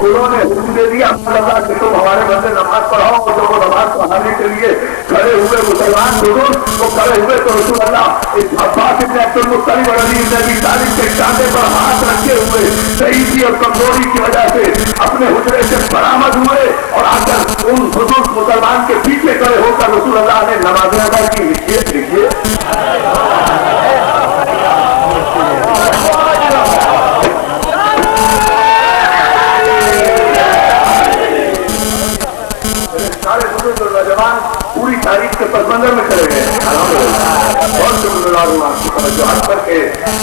انہوں نے حکم دے دیا اللہ کہ تم ہمارے بندے نماز پڑھاؤ، اور جب وہ نماز پڑھانے کے لیے کھڑے ہوئے مسلمان بزرگ وہ کھڑے ہوئے تو رسول اللہ اس عباس ابن عبد المطلب اور علی ابن ابی طالب کے کاندھے پر ہاتھ رکھے ہوئے ضعیفی اور کمزوری کی وجہ سے اپنے حجرے سے برآمد ہوئے اور آ کر ان بزرگ مسلمان کے پیچھے کھڑے ہو کر رسول اللہ نے نمازیں ادا کی. لکھیے پوری تاریخ کے پس منظر میں چلے گئے. بہت شکریہ کر کے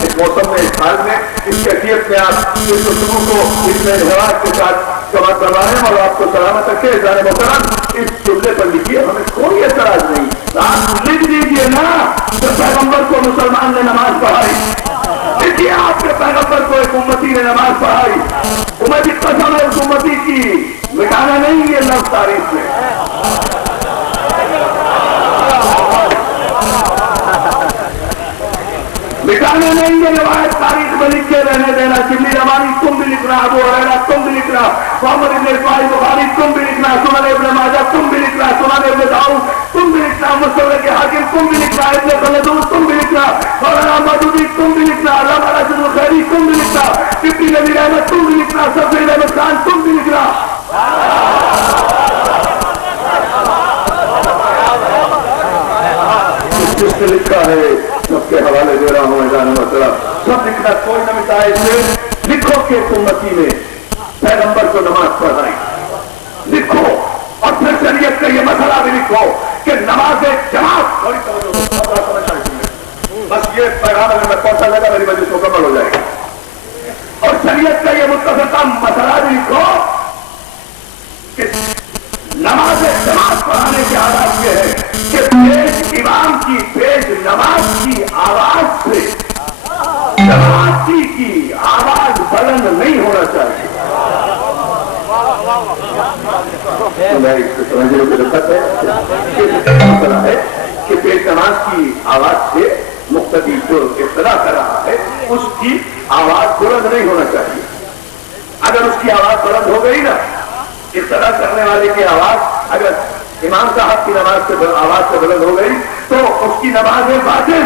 اس موسم میں اس حال میں اس کیفیت میں آپ اس گفتگو کو اس میں رواج کے ساتھ جمع کروائیں اور آپ کو سلامت رکھے. جانے محترم اس جملے پر لکھیے، ہمیں کوئی اعتراض نہیں. آپ لکھ دیجیے نا کہ پیغمبر کو مسلمان نے نماز پڑھائی. دیکھیے آپ کے پیغمبر کو ایک امتی نے نماز پڑھائی. امت کی قسم ہے اس امتی کی، مٹانا نہیں یہ لفظ تاریخ میں. مٹانے نہیں یہ روایت تاریخ میں لکھ کے رہنے دینا. جبلی رمانی تم بھی لکھنا، ابو ہریرہ تم بھی لکھنا، محمد ابن اسماعیل بخاری تم بھی لکھنا، سنن ابن ماجہ تم بھی لکھنا، سنن ابن داؤد تم بھی لکھنا، مستدرک حاکم تم بھی لکھنا، ابن خلدون تم بھی لکھنا، مولانا مودودی تم بھی لکھنا، علامہ راشد الخیری تم بھی لکھنا، ابن نبی احمد تم بھی لکھنا، سفیر احمد خان تم بھی لکھنا. جس نے لکھا ہے سب کے حوالے دے رہا ہوں. میدان مسئلہ سب لکھنا، کوئی نہ مٹائے. اسے لکھو کہ امتی نے پیغمبر کو نماز پڑھائی. لکھو اور پھر شریعت کا یہ مسئلہ بھی لکھو کہ نماز جماعت. بس یہ پیغام اگر میں پہنچا لگا میری مجلس مکمل ہو جائے گی. اور شریعت کا یہ متفقہ مسئلہ بھی لکھو کہ نماز جماعت پڑھانے کے آداب یہ ہے کہ پیش امام کی پیش نماز کی آواز سے جماعتی کی آواز بلند نہیں ہونا چاہیے. سمجھنے کی ضرورت ہے کہ پیش نماز کی آواز سے مقتدی جو اقتدا کر رہا ہے اس کی آواز بلند نہیں ہونا چاہیے. اگر اس کی آواز بلند ہو گئی نا، اقتدا کرنے والے کی آواز اگر امام صاحب کی نماز سے آواز سے بلند ہو گئی تو اس کی نماز باطل،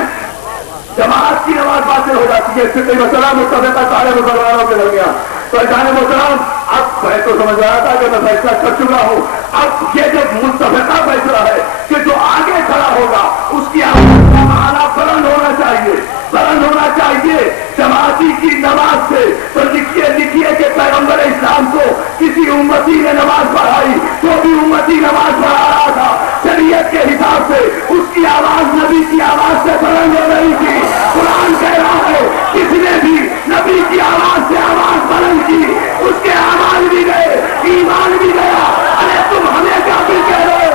جماعت کی نماز باطل ہو جاتی ہے. اس سے کوئی مسئلہ متفقہ سارے مسلمانوں کے درمیان. تو جان محترم اب میں تو سمجھ رہا تھا کہ میں فیصلہ کر چکا ہوں. اب یہ جو متفقہ فیصلہ ہے کہ جو آگے کھڑا ہوگا اس کی آواز کا معنی بلند ہونا چاہیے، بلند ہونا چاہیے جماعتی کی نماز سے. تو لکھیے کہ پیغمبر اسلام کو کسی امتی نے نماز پڑھائی، جو بھی امتی نماز پڑھا رہا تھا شریعت کے حساب سے اس کی آواز نبی کی آواز سے بلند ہو رہی تھی. قرآن کہہ رہا ہے کسی نے بھی نبی کی آواز سے آواز بلند کی اس کے اعمال بھی گئے، ایمان بھی گیا. ارے تم ہمیں کافر کہہ رہے ہو.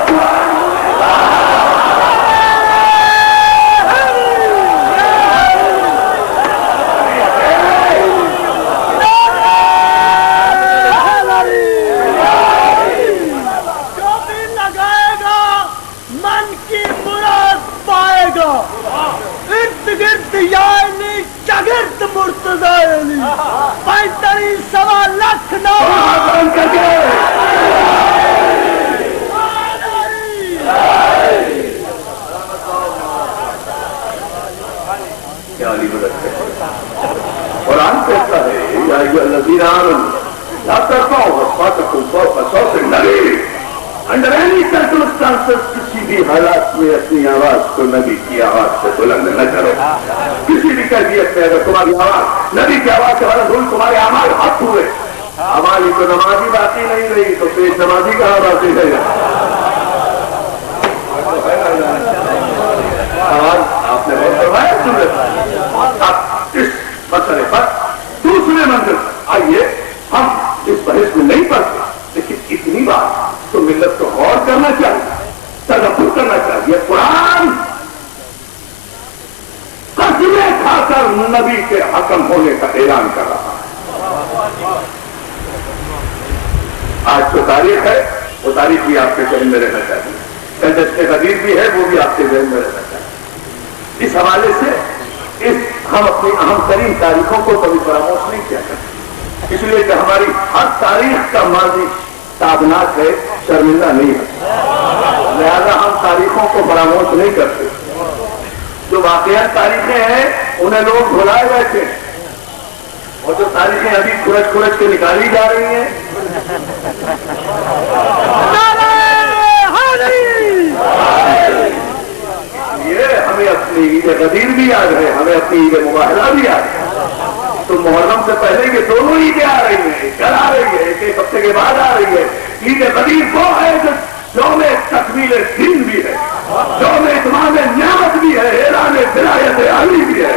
قرآن کہتا ہے یا ایھا الذین آمنوا لا ترفعوا اصواتکم فوق صوت النبی. انڈر اینی سرکمسٹانسز کسی بھی حالات میں اپنی آواز کو نبی کی آواز سے بلند نہ کرو. کسی بھی کیفیت میں اگر تمہاری آواز نبی کی آواز سے بلند ہوئی تمہارے اعمال حق ہوئے. ہماری تو نمازی باقی نہیں رہی تو پیش نمازی کہاں باقی رہے گا. آواز آپ نے بہت کروایا سن. اب اس مسئلے پر دوسرے منزل آئیے ہم اس بحث میں نہیں پڑھتے لیکن اتنی بات تو ملت کو غور کرنا چاہیے، تدبر کرنا چاہیے. قرآن قسمیں کھا کر نبی کے حکم ہونے کا اعلان کر رہا ہے. آج جو تاریخ ہے وہ تاریخ بھی آپ کے ذہن میں رہنا چاہیے. دست قدیر بھی ہے وہ بھی آپ کے ذہن میں رہنا چاہیے. اس حوالے سے ہم اپنی اہم ترین تاریخوں کو کبھی فراموش نہیں کیا کرتے. اس لیے کہ ہماری ہر تاریخ کا ماضی تابناک ہے، شرمندہ نہیں ہے، لہذا ہم تاریخوں کو فراموش نہیں کرتے۔ جو واقعات تاریخیں ہیں انہیں لوگ بھلائے بیٹھے، اور جو تاریخیں ابھی کھرچ کھرچ کے نکالی جا رہی ہیں یہ ہمیں اپنی عید غدیر بھی یاد ہے، ہمیں اپنی عید مباہلہ بھی یاد ہے۔ تو محرم سے پہلے یہ دونوں عیدیں آ رہی ہیں، کل آ رہی ہے، ایک ہفتے کے بعد آ رہی ہے۔ عید غدیر وہ ہے جو یوم تکمیل دین بھی ہے، یوم اتمام نعمت بھی ہے، اعلان ولایت علی بھی ہے،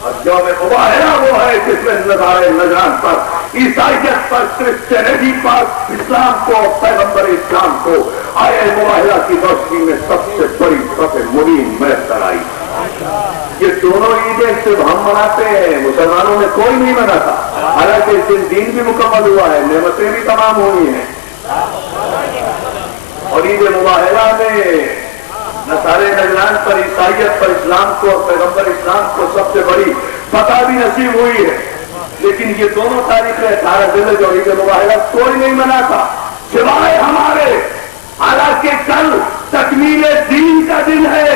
اور یوم مباہلہ وہ ہے جس میں نظارے نجران پر، عیسائیت پر، کرسچینٹی پر، اسلام کو، پیغمبر اسلام کو آئے مباہلہ کی روشنی میں سب سے بڑی فتح مبین میسر آئی۔ یہ دونوں عیدیں صرف ہم مناتے ہیں، مسلمانوں میں کوئی نہیں مناتا، حالانکہ اس دن دین بھی مکمل ہوا ہے، نعمتیں بھی تمام ہوئی ہیں۔ اور عید مباہلہ میں نصارے نجران پر، عیسائیت پر، اسلام کو اور پیغمبر اسلام کو سب سے بڑی فتح بھی نصیب ہوئی ہے۔ لیکن یہ دونوں تاریخیں 18 ذی جو عید مباہلہ کوئی نہیں مناتا سوائے ہمارے، حالانکہ کل تکمیل دین کا دن ہے۔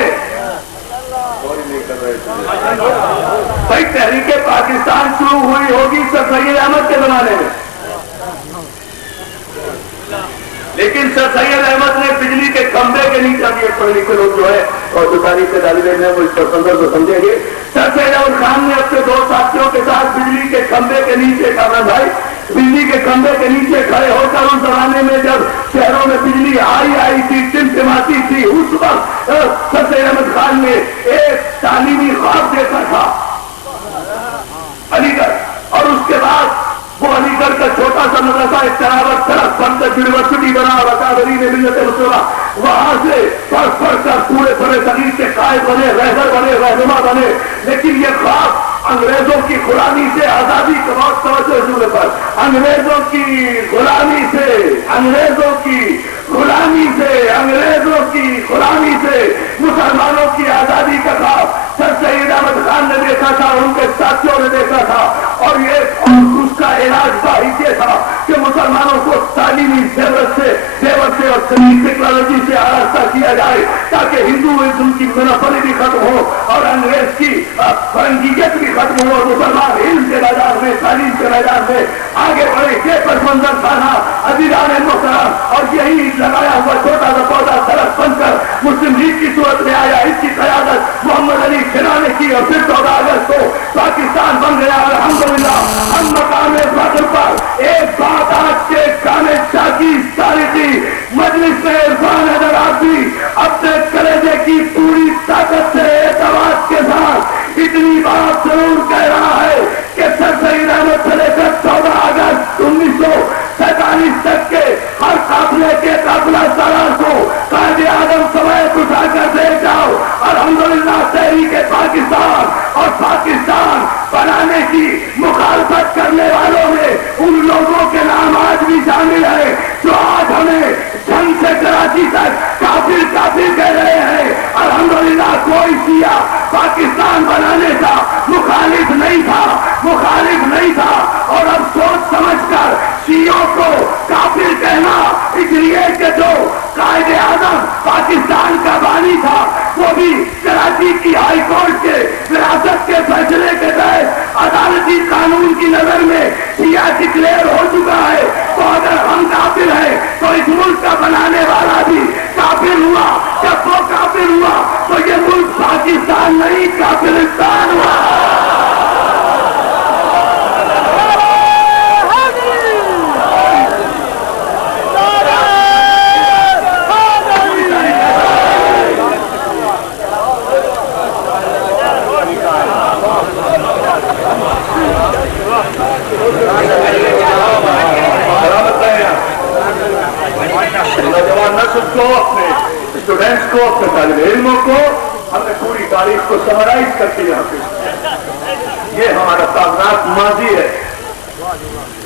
بھائی تحریک پاکستان شروع ہوئی ہوگی سر سید احمد کے زمانے میں، لیکن سر سید احمد نے بجلی کے کھمبے کے نیچے، ابھی ایک پڑھے لکھے لوگ جو ہے اور جو تاریخ کے طالب علم ہیں وہ اس پر سمجھ کو سمجھیں گے، سر سید احمد خان نے اپنے دو ساتھیوں کے ساتھ بجلی کے کھمبے کے نیچے، کامران بھائی بجلی کے کھمبے کے نیچے کھڑے ہو کر اس زمانے میں جب شہروں میں بجلی آئی تھی، ٹمٹماتی تھی، اس وقت سر سید احمد خان نے ایک تعلیمی خواب دیکھا تھا علی گڑھ، اور اس کے بعد وہ علی گڑھ کا چھوٹا سا مدرسہ ایک تراوت سڑک بن کر یونیورسٹی بنا اور اکابرین ملت مسلمہ وہاں سے پڑھ پڑھ کر پورے بڑے صغیر کے قائد بنے، رہبر بنے، رہنما بنے۔ لیکن یہ خواب انگریزوں کی غلامی سے آزادی کا بہت توجہ اس پر، انگریزوں کی غلامی سے، انگریزوں کی غلامی سے، انگریزوں کی غلامی سے مسلمانوں کی آزادی کا خواب سر سید احمد خان نے دیکھا تھا، ان کے ساتھیوں نے دیکھا تھا، اور اس کا علاج واحد یہ تھا کہ مسلمانوں کو تعلیمی زیور سے اور ٹیکنالوجی سے آراستہ کیا جائے تاکہ ہندوازم کی منافری بھی ختم ہو اور انگریز کی فرنگیت بھی ختم ہو اور مسلمان علم کے میدان میں، تعلیم کے میدان میں آگے بڑھے۔ یہ پس منظر تھا عزیزان محترم، اور یہی لگایا ہوا چھوٹا سا پودا درخت بن کر مسلم لیگ کی صورت میں آیا۔ اس کی قیادت محمد علی جناح نے کی اور پھر 14 اگست کو پاکستان بن گیا۔ الحمدللہ ہم مقام فخر پر ایک بات آج کے کامل شاہ کی تاریخی مجلس میں عرفان حضرات بھی اپنے کلیجے کی پوری طاقت سے اعتماد کے ساتھ اتنی بات ضرور کہہ رہا ہے کہ سر سید احمد سے لے کر 14 اگست 1947 تک کے ہر قافلے کے قافلہ سالار کو قائد اعظم سمیت اٹھا کر لے جاؤ۔ الحمدللہ تحریک پاکستان اور پاکستان بنانے کی مخالفت کرنے والوں میں ان لوگوں کے نام آج بھی شامل ہیں جو آج ہمیں جنگ سے کراچی تک کافر کہہ رہے ہیں۔ الحمدللہ کوئی شیعہ پاکستان بنانے کا مخالف نہیں تھا، اور اب سوچ سمجھ کر شیعوں کو کافر کہنا، اس لیے کہ جو قائد اعظم پاکستان کا بانی تھا وہ بھی کراچی کی ہائی کورٹ کے وراثت کے فیصلے کے تحت عدالتی قانون کی نظر میں شیعہ ڈکلیئر ہو چکا ہے۔ تو اگر ہم کافر ہیں تو اس ملک کا بنانے والا بھی کافر ہوا۔ جب وہ کافر ہوا تو یہ ملک پاکستان نہیں کافرستان ہوا۔ نوجوان نسل کو، اپنے اسٹوڈینٹس کو، اپنے طالب علموں کو ہم نے پوری تاریخ کو سمرائز کر کے یہاں پہ، یہ ہمارا تابناک ماضی ہے۔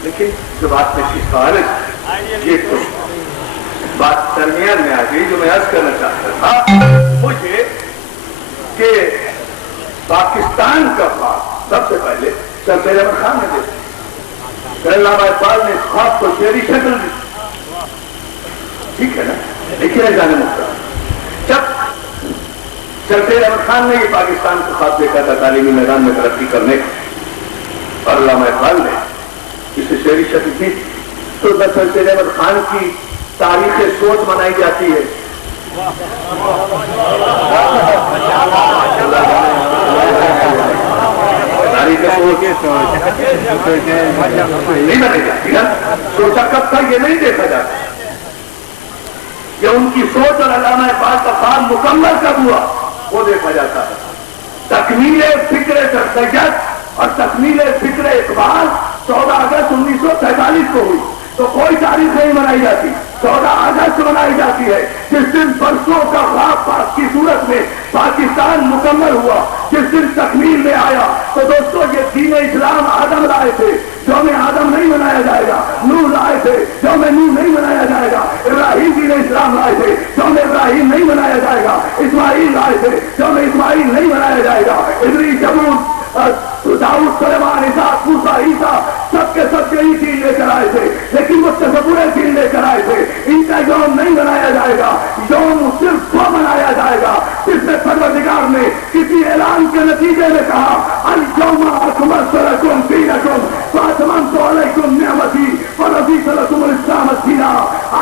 لیکن جو بات میں خالد یہ تو بات درمیان میں آ گئی جو میں عرض کرنا چاہتا تھا وہ یہ کہ پاکستان کا خواب سب سے پہلے سرفیر احمد خان نے دیکھا، علامہ اقبال نے خواب کو شعری شکل دی، ٹھیک ہے نا، لکھے جانے مختلف. جب سرفیر احمد خان نے یہ پاکستان کو خواب دیکھا تھا تعلیمی میدان میں ترقی کرنے کا، اور علامہ اقبال نے اسے شعری شکل دی، تو سرفیر احمد خان کی تاریخ سوچ منائی جاتی ہے. نہیں منائی جاتی نا، سوچا کب تھا یہ نہیں دیکھا جاتا کہ ان کی سوچ اور علامہ اقبال کا خواب مکمل کب ہوا وہ دیکھا جاتا ہے. تکمیل فکر سر سید اور تکمیل فکر اقبال 14 اگست 1947 کو ہوئی، تو کوئی تاریخ نہیں منائی جاتی. 14 اگست منائی جاتی ہے جس دن برسوں کا خواب کی صورت میں پاکستان مکمل ہوا، جس دن تکمیل میں آیا. تو دوستو یہ دین اسلام آدم لائے تھے، یوم آدم نہیں منایا جائے گا. نوح لائے تھے، یوم نوح نہیں منایا جائے گا. ابراہیم دین اسلام لائے تھے، یوم ابراہیم نہیں منایا جائے گا. اسماعیل لائے تھے، یوم اسماعیل نہیں منایا جائے گا. ادریس داؤد سلیمان اسحاق موسیٰ عیسیٰ سب کے سب یہی دین لے کر آئے تھے، لیکن وہ تصور دین لے کر آئے تھے. ان کا یوم نہیں منایا جائے گا. یوم صرف وہ منایا جائے گا جس میں پروردگار نے کسی اعلان کے نتیجے میں کہا اليوم اکملت لکم دینکم واتممت علیکم نعمتی ورضیت لکم الاسلام دینا.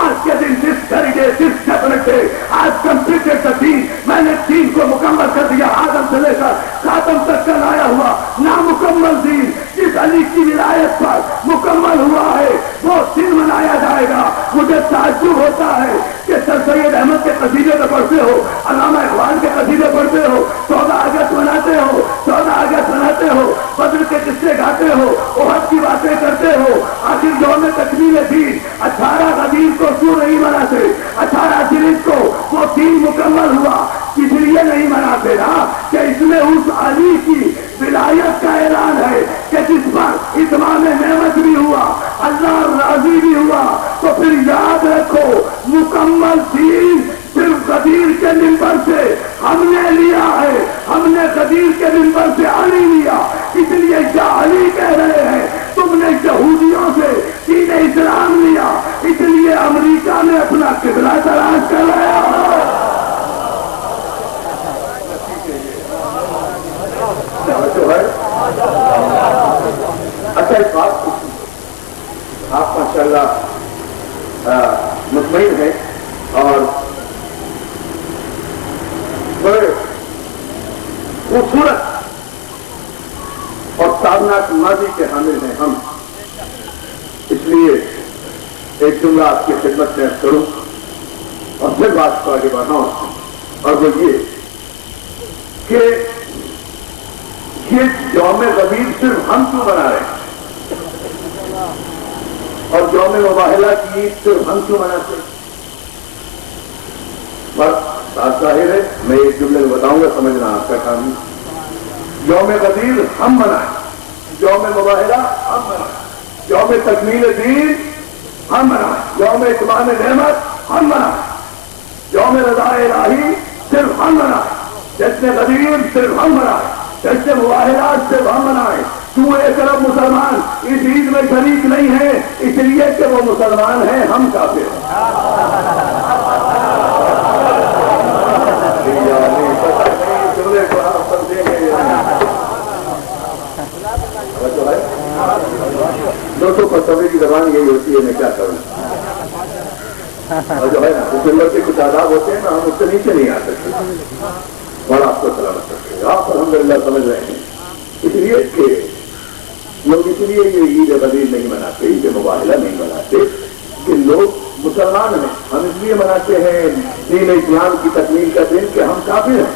آج کے دن جس طریقے جس ٹیکنک سے آج کمپلیٹڈ دین، میں نے دین کو مکمل کر دیا. آدم سے لے کر خاتم تک کا لایا ہوا نامکمل دین جس علی کی ولایت پر مکمل ہوا ہے وہ دن منایا جائے گا. مجھے تعجب ہوتا ہے کہ سر سید احمد کے قصیدے میں پڑھتے ہو، علامہ اقبال کے قصیدے پڑھتے ہو، 14 اگست مناتے ہو، 14 اگست مناتے ہو، بدر کے قصے گاتے ہو، احد کی باتیں کرتے ہو. آخر یوم تکمیل دین 18 غدیر کو کیوں نہیں مناتے؟ 18 جلد کو وہ دین مکمل ہوا، اس لیے نہیں مناتے نا کہ اس میں اس علی کی ولایت کا اعلان ہے کہ جس پر اتمام نعمت بھی ہوا، اللہ راضی بھی ہوا. تو پھر یاد رکھو مکمل دین صرف غدیر کے منبر سے ہم نے لیا ہے، ہم نے غدیر کے منبر سے علی لیا. اس لیے یا علی کہہ رہے ہیں تم نے یہودیوں سے دین اسلام لیا، اس لیے امریکہ نے اپنا قبلہ تلاش کر رہا. اچھا اس بات آپ ماشاءاللہ مطمئن ہیں اور بڑے خوبصورت اور تابناک ماضی کے حامل ہیں ہم. اس لیے ایک جملہ آپ کی خدمت میں کروں اور پھر بات کو آگے بڑھاؤں، اور وہ یہ کہ یہ یوم غدیر صرف ہم کیوں بنا رہے ہیں اور یوم مباہلہ کی عید صرف ہم کیوں مناتے ہیں؟ بس بات ظاہر ہے، میں ایک جملے میں بتاؤں گا، سمجھنا آپ کا کام ہے. یوم غدیر ہم منائیں، یوم مباہلہ ہم منائیں، یوم تکمیل دین ہم منائیں، یوم اتمام نعمت ہم منائیں، یوم رضا الہی صرف ہم منائیں، جشن غدیر صرف ہم منائیں، جشن مباہلات صرف ہم منائیں. کیوں ایک ارب مسلمان اس عید میں شریک نہیں ہے؟ اس لیے کہ وہ مسلمان ہیں، ہم کافر ہیں. دوستوں کو سبھی کی زبان یہی ہوتی ہے، میں کیا کروں. اور جو ہے نا اس کے کچھ آداب ہوتے ہیں نا، ہم اس سے نیچے نہیں آ سکتے. اور آپ کو سلامت کرتے ہیں، آپ الحمدللہ سمجھ رہے ہیں. اس لیے کہ لوگ اس لیے یہ عید غدیر نہیں مناتے، عید مباہلہ نہیں مناتے کہ لوگ مسلمان ہیں. ہم اس لیے مناتے ہیں دین اسلام کی تکمیل کا دن کہ ہم کافر ہیں.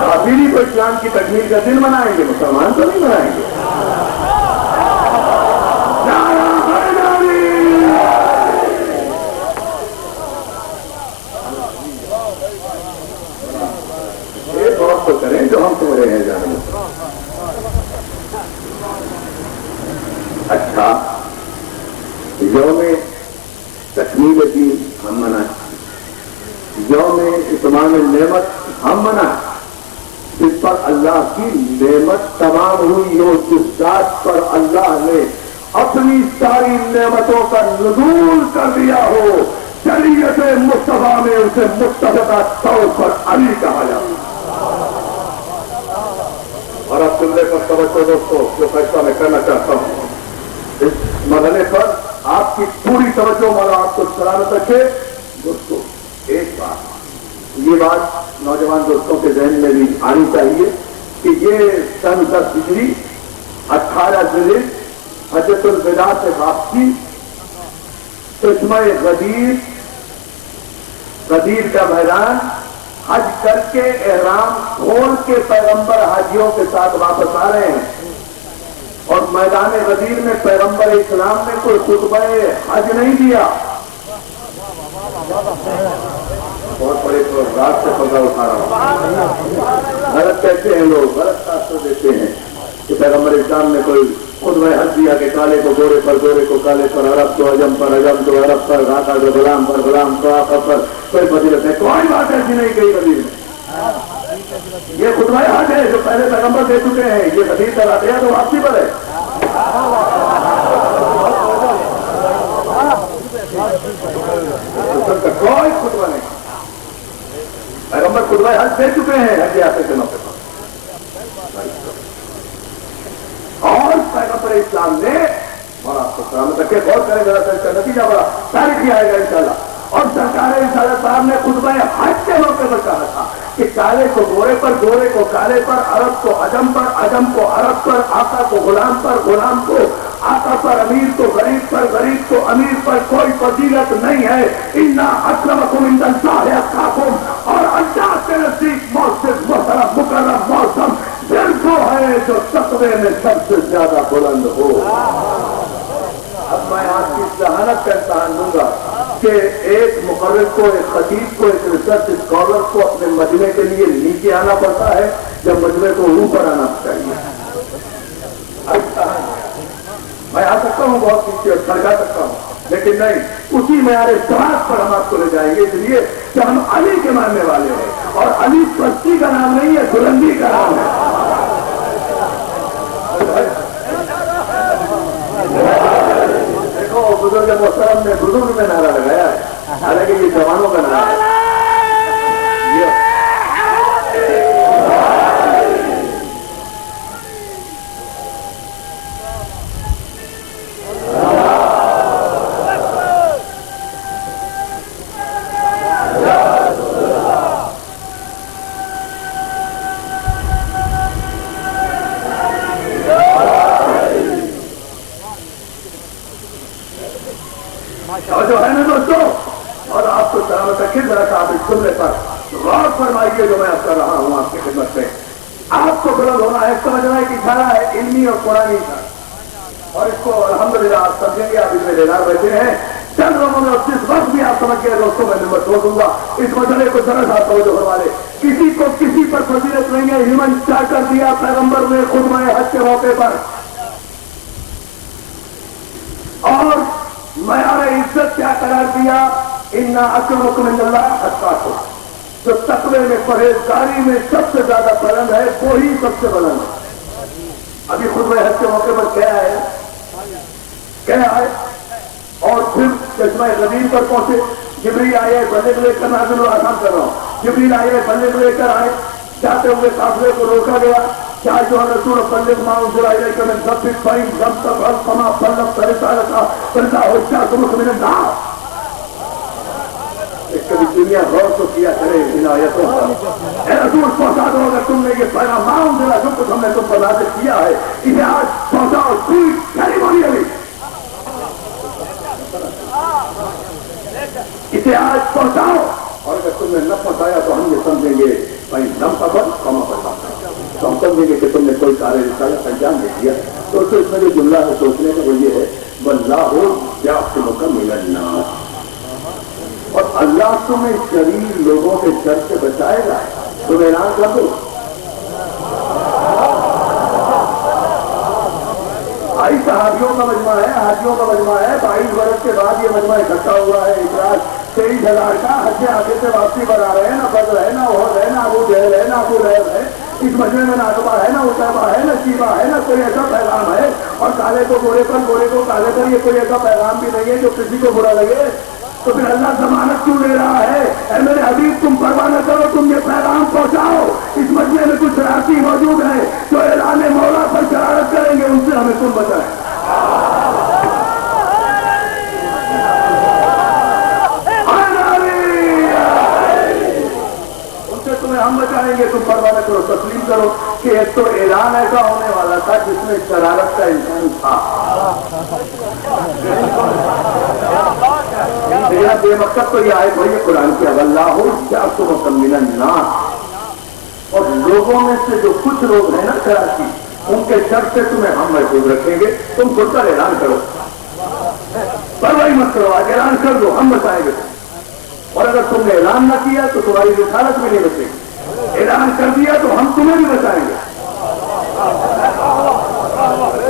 کافری کو اسلام کی تکمیل کا دن منائیں گے، مسلمان تو نہیں منائیں گے. ایک بات تو کریں جو ہم سمجھ رہے ہیں جانے. اچھا یوم تکمیل دین ہم منائیں، یوم اتمام نعمت ہم منائیں، جس پر اللہ کی نعمت تمام ہوئی ہو، جس ذات پر اللہ نے اپنی ساری نعمتوں کا نزول کر دیا ہو، شریعت مصطفیٰ میں اسے متفقہ طور پر علی کہا جاتا ہے۔ اور اب سننے پر توجہ دوستو، جو فیصلہ میں کرنا چاہتا ہوں اس مرحلے پر آپ کی پوری توجہ مولا آپ کو سلامت رکھے۔ دوستو ایک بات، یہ بات نوجوان دوستوں کے ذہن میں بھی آنی چاہیے کہ یہ سن 10 ہجری 18 ذی حجۃ الوداع سے واپسی، چشمہ غدیر کا میدان حج کر کے احرام کھول کے پیغمبر حاجیوں کے ساتھ واپس آ رہے ہیں، اور میدان غدیر میں پیغمبر اسلام نے کوئی خطبہ حج نہیں دیا۔ بہت بڑے رات سے پردہ اٹھا رہا ہوں، غلط کہتے ہیں لوگ، غلط تاثر دیتے ہیں کہ پیغمبر اسلام نے کوئی خطبہ حج دیا کہ کالے کو گورے پر، گورے کو کالے پر، عرب کو عجم پر، عجم کو عرب پر، آقا کو غلام پر، غلام کو آقا پر، کوئی فضیلت نہیں، کوئی بات ایسی نہیں کہی غدیر میں۔ یہ خطبہ حج ہے جو پہلے پیغمبر دے چکے ہیں، یہ غدیر کا واقعہ تو واپسی پر ہے۔ کوئی خطبہ نہیں، پیغمبر خطبہ حج دے چکے ہیں حج یاتری کے موقع پر، اور پیغمبر اسلام نے بڑا سلامت رکھے، غور کریں ذرا سا، اس کا نتیجہ بڑا تاریخی آئے گا انشاءاللہ۔ اور سرکار رسالت صاحب نے خطبہ حج کے موقع پر کہا تھا کہ کالے کو گورے پر، گورے کو کالے پر، عرب کو عجم پر، عجم کو عرب پر، آقا کو غلام پر، غلام کو آقا پر، امیر کو غریب پر، غریب کو امیر پر کوئی فضیلت نہیں ہے۔ اِنَّ أَكْرَمَكُمْ عِندَ اللَّهِ أَتْقَاكُمْ، اور اللہ کے نزدیک معزز محترم مکرم معظم دل وہ ہے جو تقوی میں سب سے زیادہ بلند ہو۔ اب میں آپ کی ذہانت کا امتحان دوں گا کہ ایک مقرر کو، ایک خطیب کو، ایک ریسرچ اسکالر کو اپنے مجمع کے لیے نیچے آنا پڑتا ہے جب مجمع کو اوپر آنا چاہیے۔ میں آ سکتا ہوں بہت نیچے اور کھڑکا سکتا ہوں، لیکن نہیں، اسی معیار سماج پر ہم آپ کو لے جائیں گے، اس لیے کہ ہم علی کے ماننے والے ہیں، اور علی پستی کا نام نہیں ہے، بلندی کا نام ہے۔ دیکھو بزرگ محترم نے بزرگ میں نعرہ لگایا ہے، حالانکہ یہ جوانوں کا نعرہ ہے۔ اور جو ہے نا دوستو، اور آپ کو سلامت رکھے، ذرا سا آپ اس جملے پر غور فرمائیے جو میں اب کر رہا ہوں آپ کی خدمت میں۔ آپ کو بلند ہونا ہے، سمجھنا ہے کہ اشارہ ہے علمی اور قرآنی کا، اور اس کو الحمدللہ آپ سمجھیں گے، آپ اس میں لیدار بیٹھے ہیں چند لوگوں میں، اور جس وقت بھی آپ سمجھ گئے دوستوں میں نمبر چھوڑ دوں گا اس مسئلے کو ذرا سا توجہ فرما لے۔ کسی کو کسی پر فضیلت نہیں ہے، ہیومن چارٹر دیا پیغمبر نے خطبہ حج کے موقع پر، اور معیار عزت کیا قرار دیا؟ اِنَّ أَكْرَمَكُمْ عِندَ اللَّهِ أَتْقَاكُمْ، جو تقوی میں، پرہیزگاری میں سب سے زیادہ بلند ہے وہی سب سے بلند ہے۔ ابھی خطبہ حج کے موقع پر کیا ہے، اور پھر چشمہ غدیر پر پہنچے، جبریل آئے، بلغ لے کر، نازل و آسان کر رہا ہوں، جبریل آئے، بلغ لے کر آئے، جاتے ہوئے قافلے کو روکا گیا، کیا جو رسول بلغ ما انزل الیک من ربک فإن لم تفعل فما بلغت رسالتہ فإنہ حجۃ من الناس۔ اس کبھی دنیا غور تو کیا کرے ان آیتوں کا۔ اے رسول پہنچا دو، اگر تم نے یہ پیغام ما انزل جو کچھ ہم نے تم پر نازل کیا ہے اسے آج پہنچاؤ، ٹھیک کہہ بولی ابھی، اسے آج پہنچاؤ، اور اگر تم نے نہ پہنچایا تو ہم یہ سمجھیں گے بھائی نم پکڑ کما پڑتا، تو ہم سمجھیں گے کہ تم نے کوئی کار رسالت انجام دے دیا۔ تو اس میں جو جملہ ہے سوچنے کا وہ یہ ہے، واللہ یعصمک من الناس، اور اللہ تمہیں شریر لوگوں کے شر سے بچائے گا۔ تم اعلان کر دو، بھائی صحابیوں کا مجمع ہے، حاجیوں کا مجمع ہے، 22 برس کے بعد یہ مجمع اکٹھا ہوا ہے، اجلاس 23,000 کا، حج آگے سے واپسی پر آ رہے ہیں، نہ بدر ہے، نہ احد ہے، نہ ابو جہل ہے، نہ ابو لہب ہے، اس مجمع میں ناطبہ ہے، نہ اتبا ہے، نہ شیبہ ہے، نہ کوئی ایسا پیغام ہے، اور کالے کو گورے پر، گورے کو کالے پر، یہ کوئی ایسا پیغام بھی نہیں ہے جو کسی کو برا لگے، تو پھر اللہ ضمانت کیوں لے رہا ہے؟ اے میرے حبیب تم پرواہ نہ کرو، تم یہ پیغام پہنچاؤ، اس مجمع میں کچھ شرارتی موجود ہیں جو اعلان مولا پر شرارت کریں گے، ان سے ہمیں تم بچائیں۔ ہم بچائیں گے، تم پرواہ نہ کرو، تسلیم کرو کہ ایک تو اعلان ایسا ہونے والا تھا جس میں شرارت کا انسان تھا، لیکن اب بے مقصد تو یہ آئے بھائی قرآن کی اللہ کیا کو مکمل الناس، اور لوگوں میں سے جو کچھ لوگ ہیں نا شرارتی، ان کے شر سے تمہیں ہم محفوظ رکھیں گے، تم خود کا اعلان کرو، پرواہی مت کرو، آج اعلان کر دو، ہم بچائیں گے، اور اگر تم نے اعلان نہ کیا تو تمہاری رسالت بھی نہیں بچے گی، اعلان کر دیا تو ہم تمہیں بھی بچائیں گے۔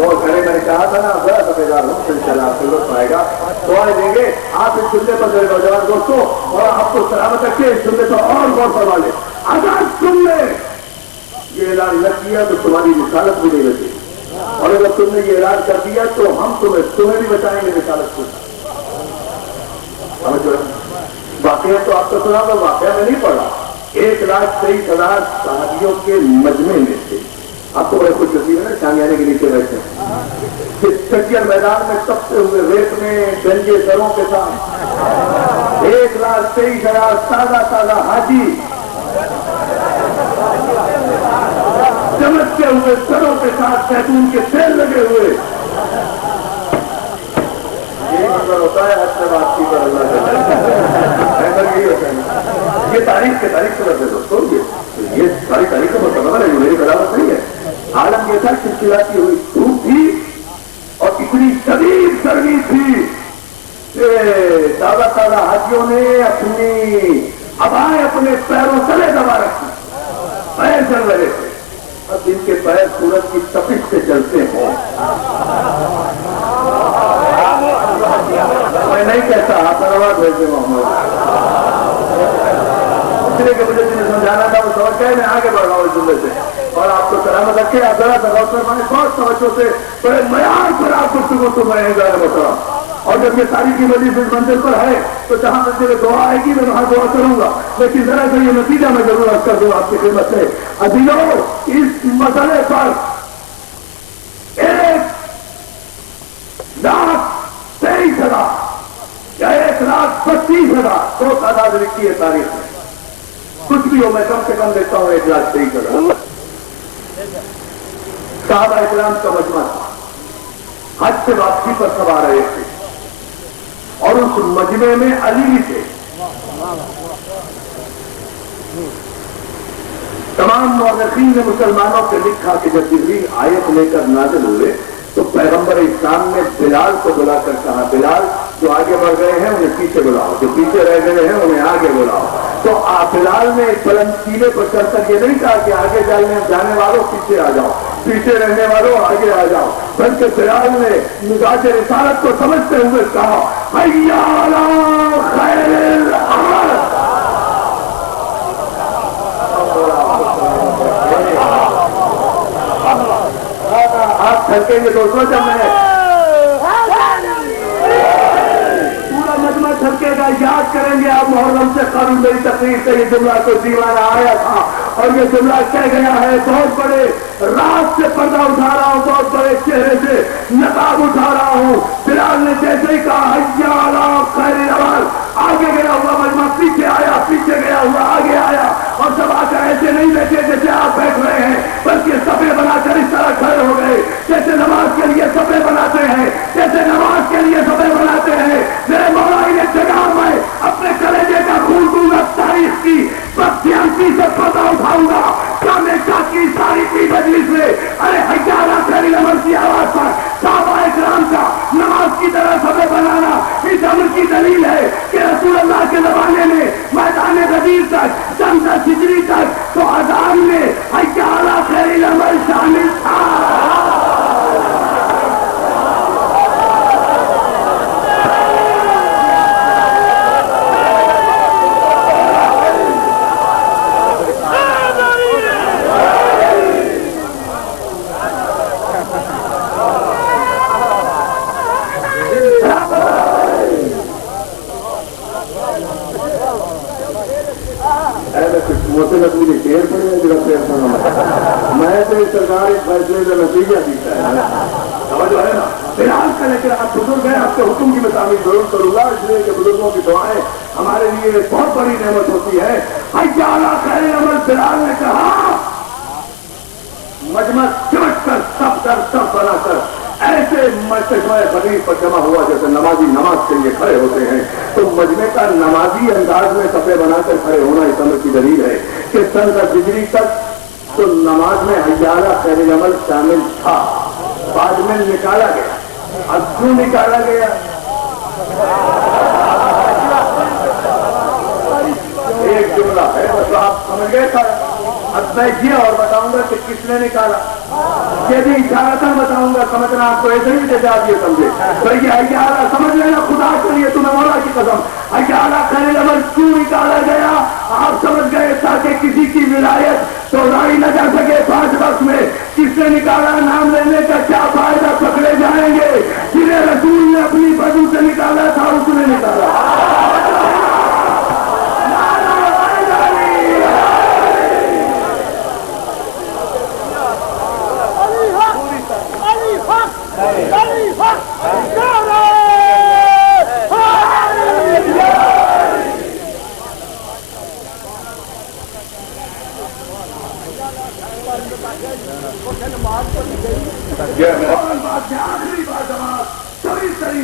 اور گھر میں نے کہا تھا نا بڑا سفیدار ہوں انشاءاللہ آپ کو لطف آئے گا، دعائیں دیں گے آپ اس سننے پر میرے نوجوان دوستوں، اور آپ کو سلامت رکھے، اس سننے پر اور غور فرما لیں، اگر تم نے یہ اعلان نہ کیا تو تمہاری رسالت بھی نہیں بچے گی، اور اگر تم نے یہ اعلان کر دیا تو ہم تمہیں بھی بچائیں گے رسالت کو۔ واقعہ تو آپ کو سنا تو واقعہ میں نہیں پڑھا، 1,23,000 صحابیوں کے مجمع میں سے، آپ کو بڑے خوش نصیب ہے نا شامیانے کے نیچے بیٹھے ہیں، چکر میدان میں تپتے ہوئے ریت میں گنجے سروں کے ساتھ 1,23,000 تازہ حاجی چمکتے ہوئے سروں کے ساتھ زیتون کے تیل لگے ہوئے، یہی منظر ہوتا ہے حج سے بات کی پر اللہ یہی ہوتا ہے، یہ تاریخ کے تاریخ سے رکھتے دوستوں، یہ ساری تاریخ کا مطلب ہے، میری بغاوت نہیں ہے، عالم یہ تھا چلچلاتی ہوئی دھوپ تھی اور اتنی شدید گرمی تھی کہ تازہ حاجیوں نے اپنی ابائیں اپنے پیروں تلے دبا رکھی، پیر چل رہے تھے، اب جن کے پیر سورج کی تپش سے چلتے ہیں، میں نہیں کہتا آپ آواز بھیجتے محمد، اس لیے کہ مجھے جنہیں سمجھانا تھا وہ سمجھ گئے، میں آگے بڑھ رہا ہوں اس جملے سے، اور آپ کو سلامت رکھے، آپ ذرا غور فرمائیں، بہت توجہ سے بڑے معیار پر آپ گفتگو سنائیں گا بتاؤ، اور جب یہ تاریخی مجلس اس منزل پر ہے تو جہاں منزل دعا آئے گی میں وہاں دعا کروں گا، لیکن ذرا سا یہ نتیجہ میں ضرور عرض کر دوں آپ کی خدمت سے، عزیزو اس مسئلے پر 1,23,000 یا 1,32,000 دو تعداد لکھی ہے تاریخ میں، کچھ بھی ہو میں کم سے کم دیتا ہوں 1,23,000 صحابہ اکرام کا مجمع تھا، حج سے واپسی پر سب آ رہے تھے، اور اس مجمع میں علی بھی تھے، تمام مورخین نے مسلمانوں سے لکھا کہ جب جبریل آیت لے کر نازل ہوئے تو پیغمبر اسلام نے بلال کو بلا کر کہا، بلال جو آگے بڑھ گئے ہیں انہیں پیچھے بلاؤ، جو پیچھے رہ گئے ہیں انہیں آگے بلاؤ، تو بلال نے بلند سینے پر چڑھ کر یہ نہیں کہا کہ آگے جانے والوں پیچھے آ جاؤ، پیچھے رہنے والوں آگے آ جاؤ، بلکہ بلال نے مزاج رسالت کو سمجھتے ہوئے کہا حی علی خیر العمل، آپ تھکیں گے دوستوں، جب میں پورا مجمع تھکے گا، یاد کریں گے آپ محرم سے قبل میری تقریر سے یہ جملہ کو دیوانہ آیا تھا، اور یہ جملہ کہہ گیا ہے، بہت بڑے رات سے پردہ اٹھا رہا ہوں، بہت بڑے چہرے سے نقاب اٹھا رہا ہوں، بلال نے جیسے ہی کہا حی علی خیر العمل، آگے گیا ہوا مجمع پیچھے آیا، پیچھے گیا ہوا آگے آیا، اور سب آ کر ایسے نہیں بیٹھے جیسے آپ بیٹھ رہے ہیں، بلکہ صفے بنا کر اس طرح کھڑے ہو گئے جیسے نماز کے لیے صفے بناتے ہیں، جیسے نماز کے لیے صفے بناتے ہیں۔ میرے مولا یہ جگہ میں اپنے کلیجے کا خون دوں گا، تاریخ کی بدسیاسی سے پردہ اٹھاؤں گا، کیا میں کی تاریخی مجلس میں ارے ہزارہ خیر العمل کی آواز پر صحابہ اکرام کا نماز کی طرح صفے بنانا اس امر کی دلیل ہے کہ رسول اللہ کے زمانے میں میدان غدیر تک جنگ ہجری تک تو اذان میں ہزارہ خیر العمل شامل تھا۔ چھوٹے لکڑی کے شیر پڑے ہیں جگہ پیر سنا میں تو سرکار ایک فیصلے کا نتیجہ دیتا ہے سمجھ ہے نا بلال کا لیکن آپ بزرگ ہیں آپ کے حکم کی میں تعمیر ضرور کروں گا اس لیے کہ بزرگوں کی دعائیں ہمارے لیے بہت بڑی نعمت ہوتی ہے حی علی خیر عمل بلال نے کہا مجمع سمٹ کر سب بنا کر ایسے چشمہ خبیر پر جمع ہوا جیسے نمازی نماز کے لیے کھڑے ہوتے ہیں تو مجمع کا نمازی انداز میں صفے بنا کر کھڑے ہونا اس امر کی دلیل ہے کہ سن کا ہجری تک تو نماز میں حی علی خیر عمل شامل تھا بعد میں نکالا گیا اب کیوں نکالا گیا ایک جملہ ہے تو آپ سمجھ گئے تھا اب میں یہ اور بتاؤں گا کہ کس نے نکالا یہ بھی اشارہ بتاؤں گا سمجھنا آپ کو ایسے ہی جیسے آپ یہ سمجھے تو یہ حی علی سمجھ لینا خدا کے لیے تمہیں مولا کی قسم حی علی خیر عمل کیوں نکالا گیا آپ سمجھ گئے تاکہ کسی کی ولایت توڑائی نہ جا سکے 5 وقت میں کس نے نکالا نام لینے کا کیا فائدہ پکڑے جائیں گے جنہیں رسول نے اپنی بدو سے نکالا تھا اس نے نکالا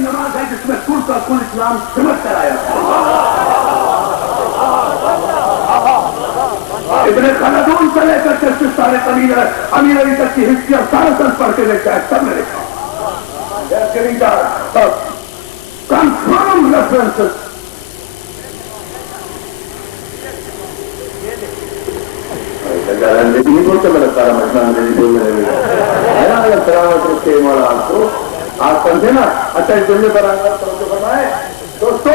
نماز ہے جس میں کل کا کل اسلام سمجھ کر آیا ابن خلدون سے لے کر کے سارے امیر علی تک کی ہسٹری سارے سن پڑھ کے لے کے سب نے لکھا کنفرم ریفرنسز نہیں بولتے میرا سارا مسئلہ انگریزی بولنے لگے سلامت رکھے مولا آپ کو آپ سمجھے نا اچھا اس دنیا پر آنکر توجہ فرمائے دوستو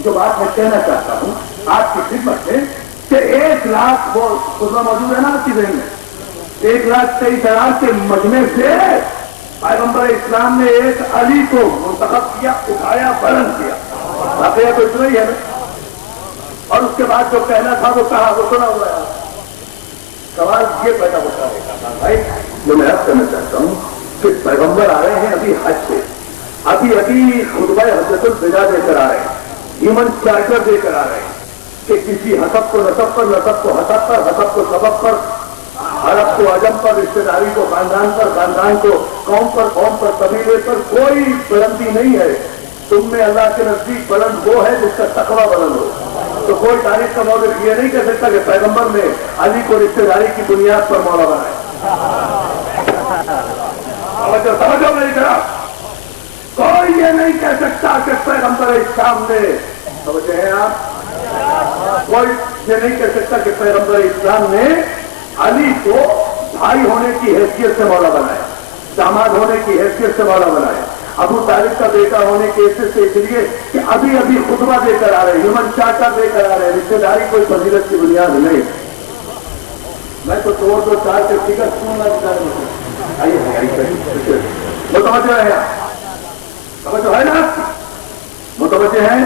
جو بات میں کہنا چاہتا ہوں آپ کی خدمت میں کہ 1 لاکھ وہ خطبہ موجود ہے نا آپ کی ذہن میں 1,23,000 کے مجمع سے پیغمبر اسلام نے ایک علی کو منتخب کیا اٹھایا بلند کیا واقعہ تو اتنا ہی ہے نا اور اس کے بعد جو کہنا تھا وہ کہا وہ سنا ہوا ہے سوال یہ پیدا ہوتا ہے بھائی جو میں عرض کرنا چاہتا ہوں کہ پیغمبر آ رہے ہیں ابھی حج سے ابھی خطبہ حجت الوداع دے کر آ رہے ہیں ہیومن چارٹر دے کر آ رہے ہیں کہ کسی حسب کو نسب پر نسب کو حسب پر حسب کو سبب پر عرب کو عجم پر رشتے داری کو خاندان پر خاندان کو قوم پر قبیلے پر کوئی بلندی نہیں ہے تم میں اللہ کے نزدیک بلند وہ ہے جس کا تقویٰ بلند ہو تو کوئی تاریخ کا مورخ یہ نہیں کہہ سکتا کہ پیغمبر نے علی کو رشتے داری کی بنیاد پر مولا بنایا سمجھو میری طرف کوئی یہ نہیں کہہ سکتا کہ پیغمبر اسلام نے سمجھے ہیں آپ کوئی یہ نہیں کہہ سکتا کہ پیغمبر اسلام نے علی کو بھائی ہونے کی حیثیت سے مولا بنایا داماد ہونے کی حیثیت سے مولا بنایا ابو طالب کا بیٹا ہونے کی حیثیت سے اس لیے کہ ابھی خطبہ دے کر آ رہے ہیومن چارٹر دے کر آ رہے رشتے داری کوئی فضیلت کی بنیاد نہیں میں تو 2-4 کے فکر سنوں گا متوجہ ہے توجہ ہے نا متوجہ ہے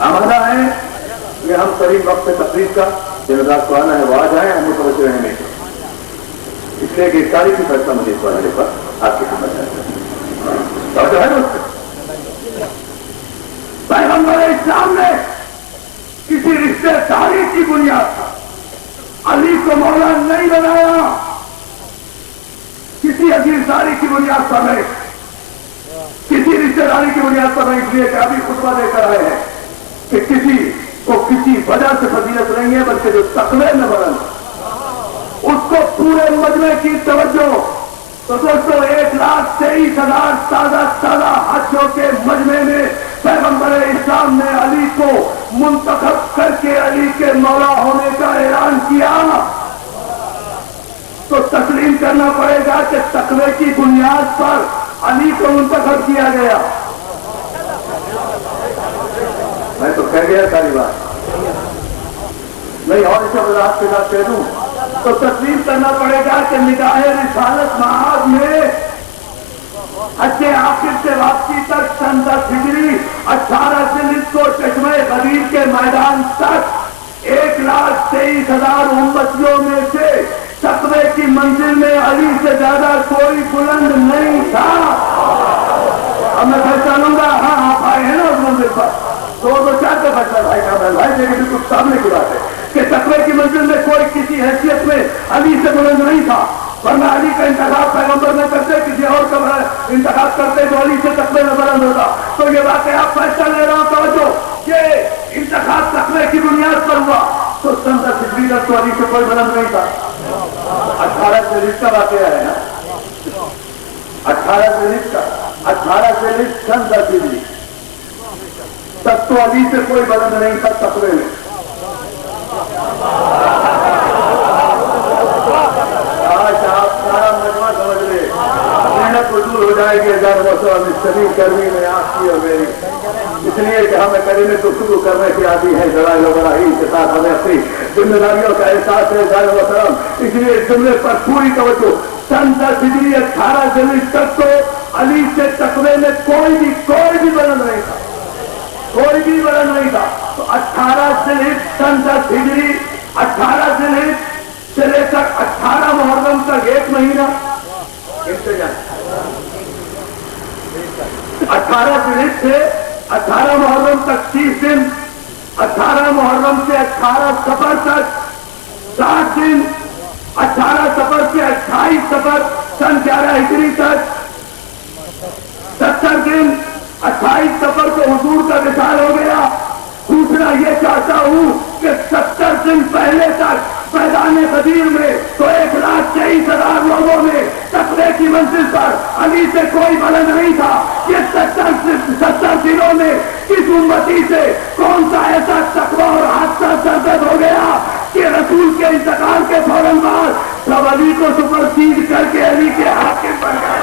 آمادہ ہے کہ ہم قریب وقت تقریب کا جنرال کو آنا ہے وہ آ جائیں ہم متوجہ رہیں گے اس لیے کہ ساری کی فیصلہ مجھے اس والے پر آپ کی سمجھ ہے توجہ ہے نا پیغمبر اسلام نے کسی رشتے داری کی بنیاد پر علی کو مولا نہیں بنایا کسی عزیزداری کی بنیاد پر نہیں کسی رشتے داری کی بنیاد پر نہیں اس لیے کہ ابھی خطبہ دے کر آئے ہیں کہ کسی کو کسی وجہ سے فضیلت نہیں ہے بلکہ جو تقوی میں بلند اس کو پورے مجمع کی توجہ تو دوستو 1,23,000 تازہ حجوں کے مجمع میں پیغمبر اسلام نے علی کو منتخب کر کے علی کے مولا ہونے کا اعلان کیا تو تسلیم کرنا پڑے گا کہ تقوی کی بنیاد پر علی کو منتخب کیا گیا میں تو کہہ گیا ساری بات نہیں اور اس وضاحت کے ساتھ کہہ دوں تو تسلیم کرنا پڑے گا کہ نگاہ رسالت معاد میں حج آخر سے واپسی تک سن 10 ہجری 18 ذوالحجہ کو چشمہ غدیر کے میدان تک 1,23,000 امتیوں میں سے تقوی کی منزل میں علی سے زیادہ کوئی بلند نہیں تھا. اب میں پہچانوں گا, ہاں آپ آئے ہیں نا اس منزل پر, دو چار کا فیصلہ بھائی کا بھائی لیکن بالکل سامنے کی بات ہے کہ تقوی کی منزل میں کوئی کسی حیثیت میں علی سے بلند نہیں تھا. ورنہ علی کا انتخاب پیغمبر نہ کرتے, کسی اور کا انتخاب کرتے تو علی سے تقوی میں بلند ہوتا. تو یہ واقعہ آپ فیصلہ لے رہا ہوں توجہ کہ انتخاب تقوی کی بنیاد پر ہوا تو سندر فجری کا تو علی سے کوئی بلند نہیں تھا. 18 سے کا واقعہ ہے نا, 18 سے سندر فجری تب تو علی سے کوئی بلند نہیں تھا تقوی میں. آج آپ سارا مجمع سمجھ لے, محنت وصول ہو جائے گی 1000 وسلم شدید گرمی میں آپ کی اور میری, اس لیے کہ ہمیں کرینے تو شروع کرنے کی عادی ہے ذرائع وبراہیم کے ساتھ ہمیں اپنی ذمہ داریوں کا احساس ہے 1000 وسلم. اس لیے اس جملے پر پوری توجہ. سن 10 ہجری 18 ذیلحج تک تو علی سے تقوی میں کوئی بھی بلند نہیں تھا, کوئی بھی بلند نہیں تھا. تو 18 ذیلحج سن 10 ہجری 18 ذیلحج سے لے کر 18 محرم تک ایک مہینہ انتظام. 18 ذیلحج سے 18 محرم تک 30 دن, 18 محرم سے 18 صفر تک 60 دن, 18 صفر سے 28 صفر سن 11 ہجری تک 70 دن, 28 صفر کو حضور کا وصال ہو گیا. دوسرا یہ چاہتا ہوں کہ 70 دن پہلے تک میدان غدیر میں تو 1,23,000 لوگوں میں تقوی کی منزل پر علی سے کوئی بلند نہیں تھا. یہ 70 دنوں میں اس امتی سے کون سا ایسا تقوی اور حادثہ سرزد ہو گیا کہ رسول کے انتقال کے فوراً بعد سب علی کو سپرسیڈ کر کے علی کے حاکم بن گئے.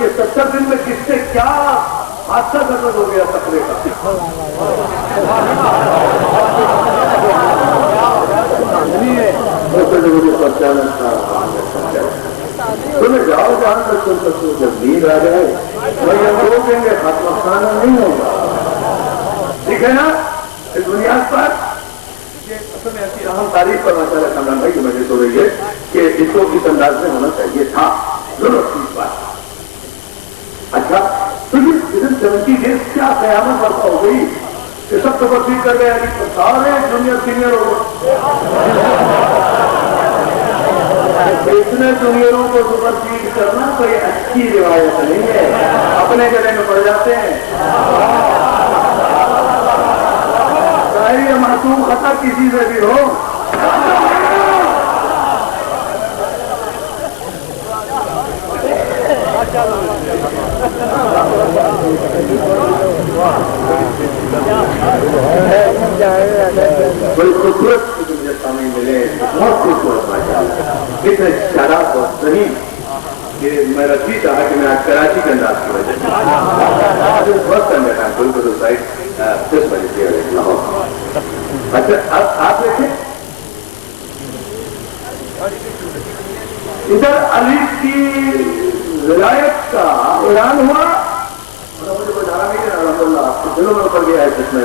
یہ 70 دن میں کس سے کیا حادثہ سرزد ہو گیا تقوی کا. تمہیں جاؤ جہاں تک تم سکتے, جب نیند آ جائے وہی ہم روکیں گے, ختم خانہ نہیں ہوگا. ٹھیک ہے نا. اس بنیاد پر اصل میں ایسی اہم تاریخ پر مسئلہ خاندان بھائی مجھے تو رہی ہے کہ اس کو کس انداز میں ہونا چاہیے تھا ضرورت کی بات. اچھا تو یہ 70 ڈیز کیا قیامت برپا ہو گئی کہ سب تبدیل کر گئے, سارے جونیئر سینئر ہو گئے. اتنے جونیئروں کو سپرسیڈ کرنا کوئی اچھی روایت نہیں ہے, اپنے جگہ میں پڑ جاتے ہیں. ظاہر معصوم خطا کسی سے بھی ہو, بڑی خوبصورت مجھے سامنے ملے, بہت خوبصورت ماشاء اللہ. اتنے شراب اور صحیح کہ میں رسی چاہا کہ میں آج کراچی کے انداز کی وجہ سے بہت کم بیٹھا بالکل سائڈ 10 بجے سے لاہور. اچھا آپ دیکھیں ادھر علی کی ولایت کا اعلان ہوا, مجھے کوئی دھارا نہیں ہے الحمد للہ آپ کے دلوں میں اتر گیا ہے جس میں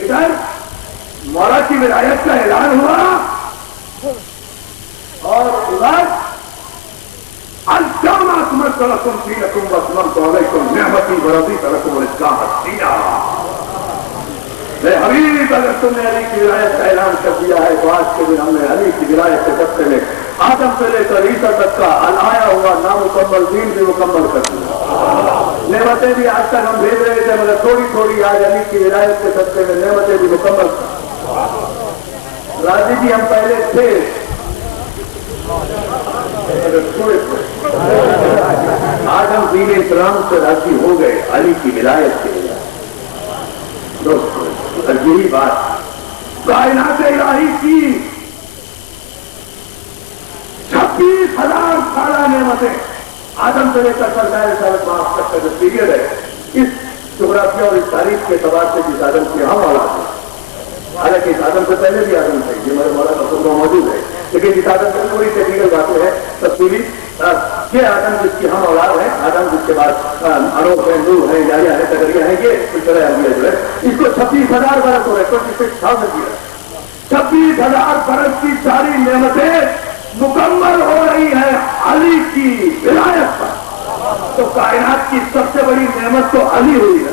ادھر مولا کی ولایت کا اعلان ہوا اور ادھر الجامع اکملت لکم دینکم واتممت علیکم نعمتی ورضیت لکم الاسلام دینا. حبیب اگر تم نے علی کی ولایت کا اعلان کر دیا ہے تو آج کے دن ہم نے علی کی ولایت کے سب سے آدم سے لے کر عیسیٰ تک کا آیا ہوا نامکمل دین بھی مکمل کر دیا. نعمتیں بھی آج تک ہم بھیج رہے تھے مگر تھوڑی تھوڑی آج علی کی ولایت کے سب سے نعمتیں بھی مکمل. راضی جی ہم پہلے تھے مگر تھوڑے تھوڑے آج ہم دین اسلام سے راضی ہو گئے علی کی ولایت کے لیے دوستوں اور یہی بات کائنات الہی کی 26,000 سالہ نعمتیں آدم سے لے کر سرکار رسالت معاف تک کا جو پیریڈ ہے اس جغرافیہ اور اس تاریخ کے اعتبار سے جس آدم کی ہم اولاد ہے حالانکہ اس آدم سے پہلے بھی آدم تھے یہ میرے مولانا رسول موجود ہے لیکن جس آدم کی پوری ٹیکنیکل باتیں ہیں تفصیلی یہ آدم جس کی ہم اولاد ہے آدم جس کے بعد انوپ ہے نوح ہے یایا ہے تگریا ہے یہ سلسلہ عربیہ جو ہے اس کو 26,000 برس ہو رہے 26,000 ایئر 26,000 برس کی ساری نعمتیں مکمل ہو رہی ہے علی کی ولایت پر تو کائنات کی سب سے بڑی نعمت تو علی ہوئی ہے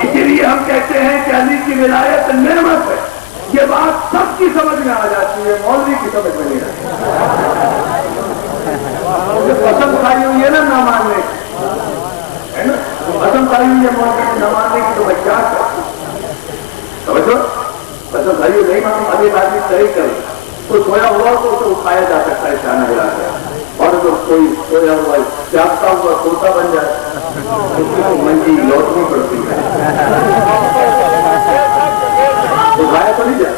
اسی لیے ہم کہتے ہیں کہ علی کی ولایت نعمت ہے یہ بات سب کی سمجھ میں آ جاتی ہے مولوی کی سمجھ میں نہیں آتی پسند کھائی ہوئی ہے نا نہ ماننے کی پسند کھائی ہوئی ہے مولوی کی نہ ماننے کی تو میں کیا کروں سمجھو پسند کھائی ہوئی نہیں مانوں ابھی آدمی صحیح کرے تو سویا ہوا تو اسے اٹھایا جا سکتا ہے شانہ ہلا کر اور جو کوئی سویا ہوا جاگتا ہوا سوتا بن جائے اس کو منجی لوٹنی پڑتی ہے اٹھایا تو نہیں جائے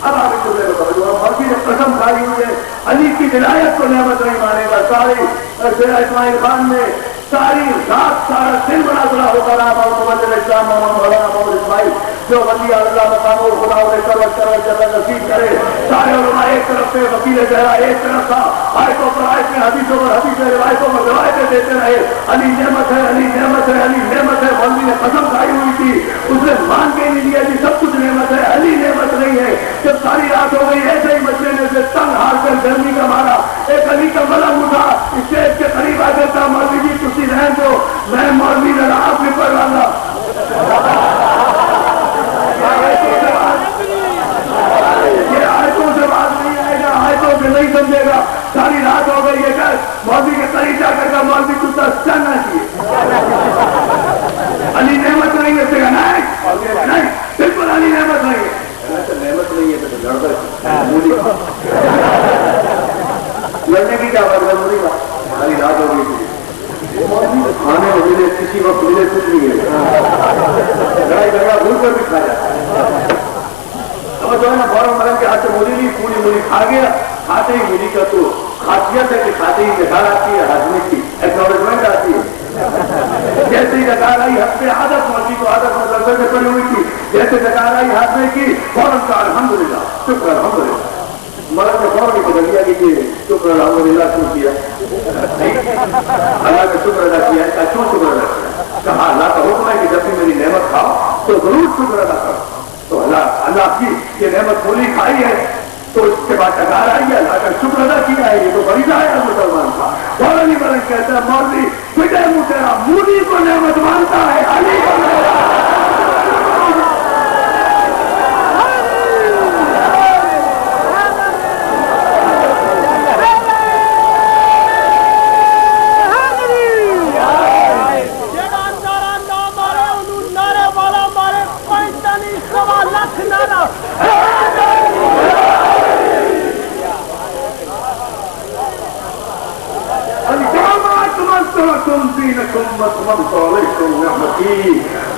اب آگے چلے کو سمجھو باقی جب قسم کھائی ہوئی ہے علی کی ولایت کو نعمت نہیں مانے گا ساری اسماعیل خان نے ساری رات سارا دن بنا بنا ہوتا رہا محمد اسلام مولانا محمد اسماعیل جو ولی اللہ مقام و خدا انہیں کروٹ کروٹ جگہ نصیب کرے سارے علماء ایک طرف سے وکیل جہرا ایک طرف تھا آیتوں پر آیت میں حدیثوں پر حدیث روایتوں پر روایتیں دیتے رہے علی نعمت ہے علی نعمت ہے علی نعمت ہے مولوی نے قسم کھائی ہوئی تھی اس نے مان کے نہیں لیا جی سب کچھ نعمت ہے علی نعمت نہیں ہے جب ساری رات ہو گئی ایسے ہی بچے نے اسے تنگ ہار کر گرمی کا مارا ایک علی کا ملنگ اٹھا اسٹیج کے قریب آ کر کہا مولوی جی تسی رہن دو میں مولوی ذرا آپ بھی پڑھ رہا نہیں سمجھے گا ساری رات ہو گئی ہے مولوی کے قریب جا کر مولوی کچھ چلنا چاہیے علی نعمت نہیں ہے نہیں بالکل علی نعمت نہیں ہے نعمت نہیں ہے تو لڑنے کی کیا بات ضروری بات ساری رات ہو گئی تھی کھانے میں ملے کسی وقت ملے کچھ نہیں ہے لڑائی جھگڑا بھول کر بھی کھا جاتا ہے سمجھ جو ہے نا فوراً مرم کے ہاتھ سے مولی لی پوری مولی کھا گیا کھاتے ہی مولی کا تو خاصیت ہے کہ کھاتے ہی نکال آتی ہے ہاضمے کی ایکنالجمنٹ آتی ہے جیسے ہی نکال آئی ہاتھ پہ عادت مولی کو عادت میں لڑکے سے پڑی ہوئی تھی جیسے نکال آئی ہاتھ میں کی فوراً کا الحمدللہ شکر الحمدللہ مرد نے فوراً کو بدل دیا کہ شکر الحمدللہ کیوں کیا اللہ کا شکر ادا کیا ہے کیوں شکر ادا کیا کہا اللہ کا حکم ہے کہ جب بھی میری نعمت کھاؤ تو ضرور شکر ادا کرو تو اللہ کی یہ نعمت مولی کھائی ہے تو اس کے بعد ٹکار آئی ہے اللہ کا شکر ادا کیا ہے یہ تو بڑی ظاہر ہے مسلمان کا فوراً ہی مرن کہتا ہے مولوی بیٹے منہ تیرا مولی کو نعمت مانتا ہے علی کو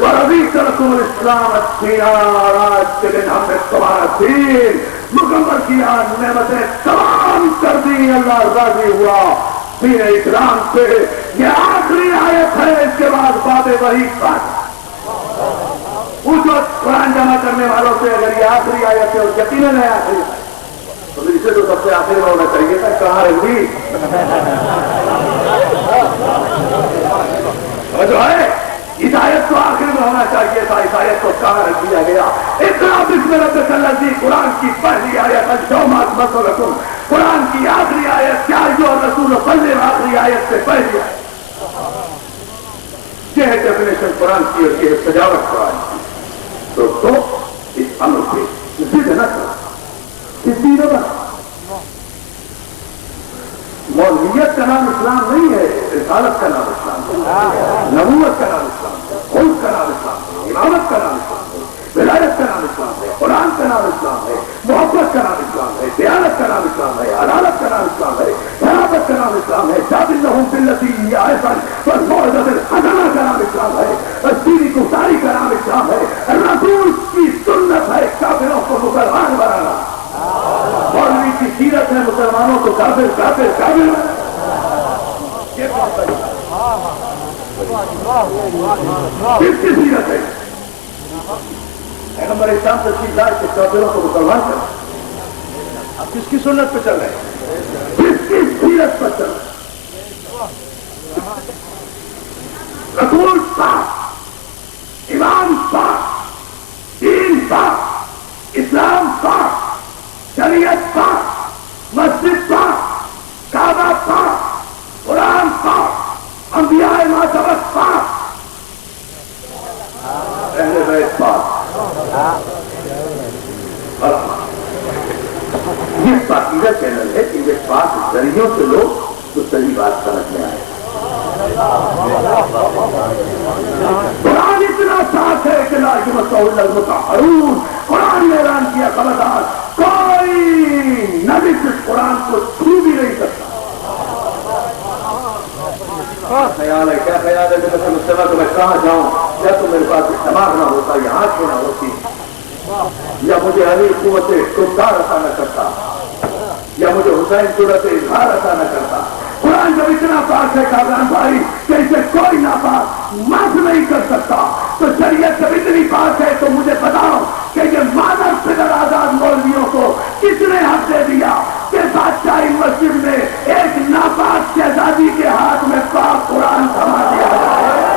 ورضيت لكم الاسلام الديار آج کے دن ہم نے تمہارا دین مکمل کیا نعمتیں تمام کر دی اللہ راضی ہوا دین اسلام سے یہ آخری آیت ہے اس کے بعد باب وحی بات اس وقت قرآن جمع کرنے والوں سے اگر یہ آخری آیت ہے اور یقیناً ہے آخری تو اسے تو سب سے آخری میں ہونا چاہیے تھا کہاں رہی جو ہے ہدایت تو آخر میں ہونا چاہیے تھا ہدایت کو کہاں رکھ دیا گیا اتنا بسم ربک الذی قرآن کی پہلی آیت اليوم اکملت لکم قرآن کی آخری آیت یا ایھا الرسول بلغ آخری آیت سے پہلی یہ ہے ڈیفینیشن قرآن کی اور یہ سجاوٹ قرآن کی دوستو اس امر پہ ضد نہ کرو ضدی نہ بنا مولویت کا نام اسلام نہیں ہے رسالت کا نام اسلام ہے نبوت کا نام اسلام ہے خلق کا نام اسلام ہے امامت کا نام اسلام ہے ولایت کا نام اسلام ہے قرآن کا نام اسلام ہے محبت کا نام اسلام ہے دیانت کا نام اسلام ہے گفتاری کا نام اسلام ہے، رسول کی سنت ہے کافروں کو مسلمان بنانا، مولوی کی سیرت ہے مسلمانوں کو کافر کافر کافر بنانا۔ یہ کس کی سیرت ہے؟ پیغمبر اسلام تشریف لائے کہ کافروں کو مسلمان کریں، آپ کس کی سنت پہ چل رہے ہیں؟ کس کی سیرت پر چل رہے ہیں؟ رسول پاک، امام پاک، دین پاک، اسلام پاک، شریعت پاک، مسجد پاک، کعبہ پاک، قرآن پاک، انبیاء معصومت پاک، اہل بیت پاک۔ یہ پاکیزہ چینل ہے کہ یہ پاک ذریعوں سے لوگ تو صحیح بات سمجھ میں آئے۔ قرآن اتنا پاک ہے کہ لا یمسہ الا المطہرون، قرآن نے اعلان کیا خبردار کوئی نبی اس قرآن کو چھو بھی نہیں سکتا۔ خیال ہے کیا خیال ہے کہ میں سمجھتا کہ میں کہاں جاؤں، یا تو میرے پاس دماغ نہ ہوتا یا آنکھیں نہ ہوتی، یا مجھے علی قوت اقتدار عطا نہ کرتا، یا مجھے حسین صورت اظہار عطا نہ کرتا۔ قرآن جب اتنا پاک ہے کامران بھائی کہ اسے کوئی ناپاک معاف نہیں کر سکتا، تو شریعت جب اتنی پاک ہے تو مجھے بتاؤ کہ یہ مادر فدر آزاد مولویوں کو کس نے حق دے دیا کہ بادشاہی مسجد میں ایک ناپاک شہزادی کے ہاتھ میں پاک قرآن تھما دیا جائے؟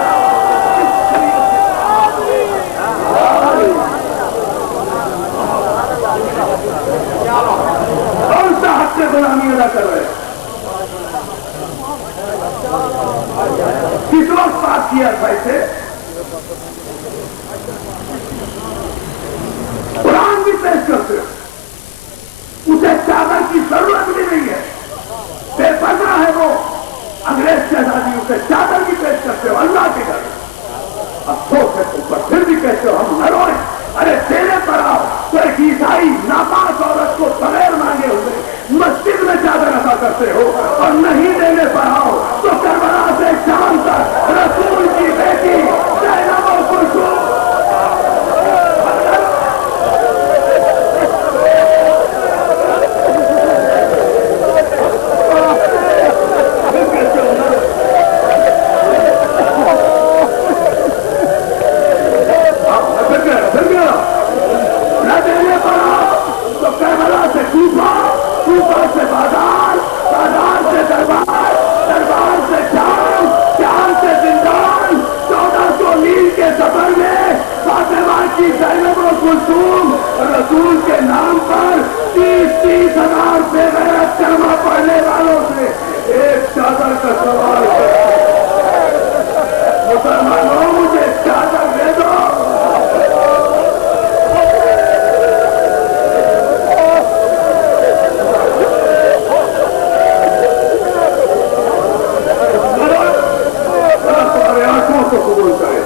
کون سا حق سے غلامی ادا کر رہے ہیں؟ کس وقت بات کیا تھا اسے؟ قرآن بھی پیش کرتے ہو، اسے چادر کی ضرورت بھی نہیں ہے، بے پردہ ہے وہ انگریز شہزادی، اسے چادر بھی پیش کرتے ہو اللہ کے گھر۔ افسوس ہے تم پر، پھر بھی کہتے ہو ہم نہ روئیں۔ ارے دینے پر آؤ تو ایک عیسائی ناپاک عورت کو بغیر مانگے ہوئے مسجد میں چادر عطا کرتے ہو، اور نہیں دینے پر آؤ تو کربلا سے شام تک رسول کی بیٹی زینب و کلثوم رسول کے نام پر 30,000 بے غیرت کلمہ پڑھنے والوں سے ایک چادر کا سوال ہے۔ مسلمانوں مجھے چادر دے دو۔ تمہارے آنکھوں کو قبول کرے،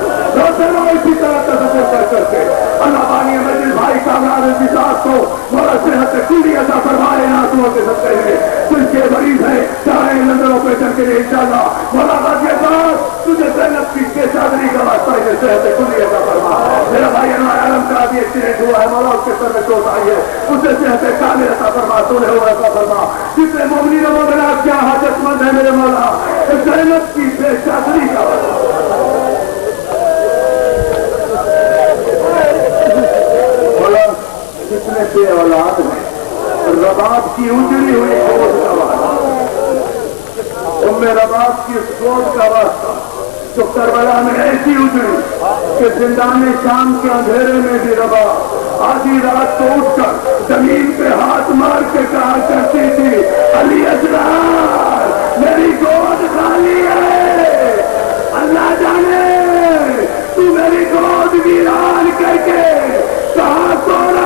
اسی طرح تصور کر کے اللہ بانی مجل بھائی کامران انتظار کو مولا صحت کلی عطا فرمائے، ناسوں کے سکتے ہیں جن کے مریض ہیں چاہے لندن آپریشن کے لیے انشاءاللہ مولا غازی آباد تجھے زینب کی بے چادری کا واسطہ ہے، صحت کلی عطا فرما۔ میرا بھائی انوار عالم کا بھی ایکسیڈنٹ ہوا ہے، مولا اس کے سر میں چوٹ آئی ہے، اسے صحت کامل عطا فرما، سولے ہوا عطا فرما۔ جتنے مومنین و مومنات کیا حاجت مند ہے میرے مولا زینب کی بے چادری کا واسطہ۔ جتنے بے اولاد ہیں رباب کی اجڑی ہوئی گود کا واسطہ، ام رباب کی اس گود کا واسطہ جو کربلا میں ایسی اجڑی کہ زندان شام کے اندھیرے میں بھی رباب آدھی رات کو اٹھ کر زمین پہ ہاتھ مار کے کہا کرتی تھی علی اسرار میری گود خالی ہے، اللہ جانے تو میری گود ویران کر کے کہاں سونا۔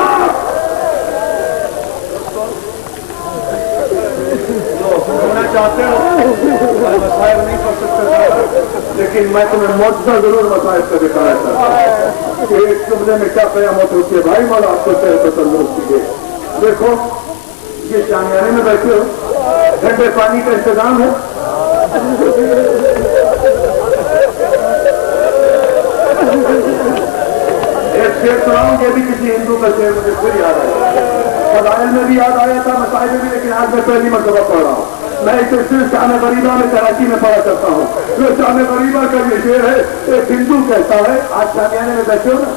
چاہتے ہو مسائل نہیں پڑھ سکتے، لیکن میں تمہیں معجزہ ضرور مسائل سے دکھایا تھا۔ ایک جملے میں کیا قیامت ہوتی ہے بھائی، مولا آپ کو صحت و تندرستی دے۔ دیکھو یہ شامیانے میں بیٹھے ہو، ٹھنڈے پانی کا انتظام ہے، شعر سناؤں یہ بھی کسی ہندو کا شعر مجھے پھر یاد آیا، فضائل میں بھی یاد آیا تھا، مسائل میں بھی، لیکن آج میں پہلی مرتبہ پڑھ رہا ہوں۔ میں اسے صرف شام غریبہ میں کراچی میں پڑھا کرتا ہوں۔ جو شام غریبہ کا یہ شعر ہے، ایک ہندو کہتا ہے، آج شامیانے میں بیٹھے ہو نا،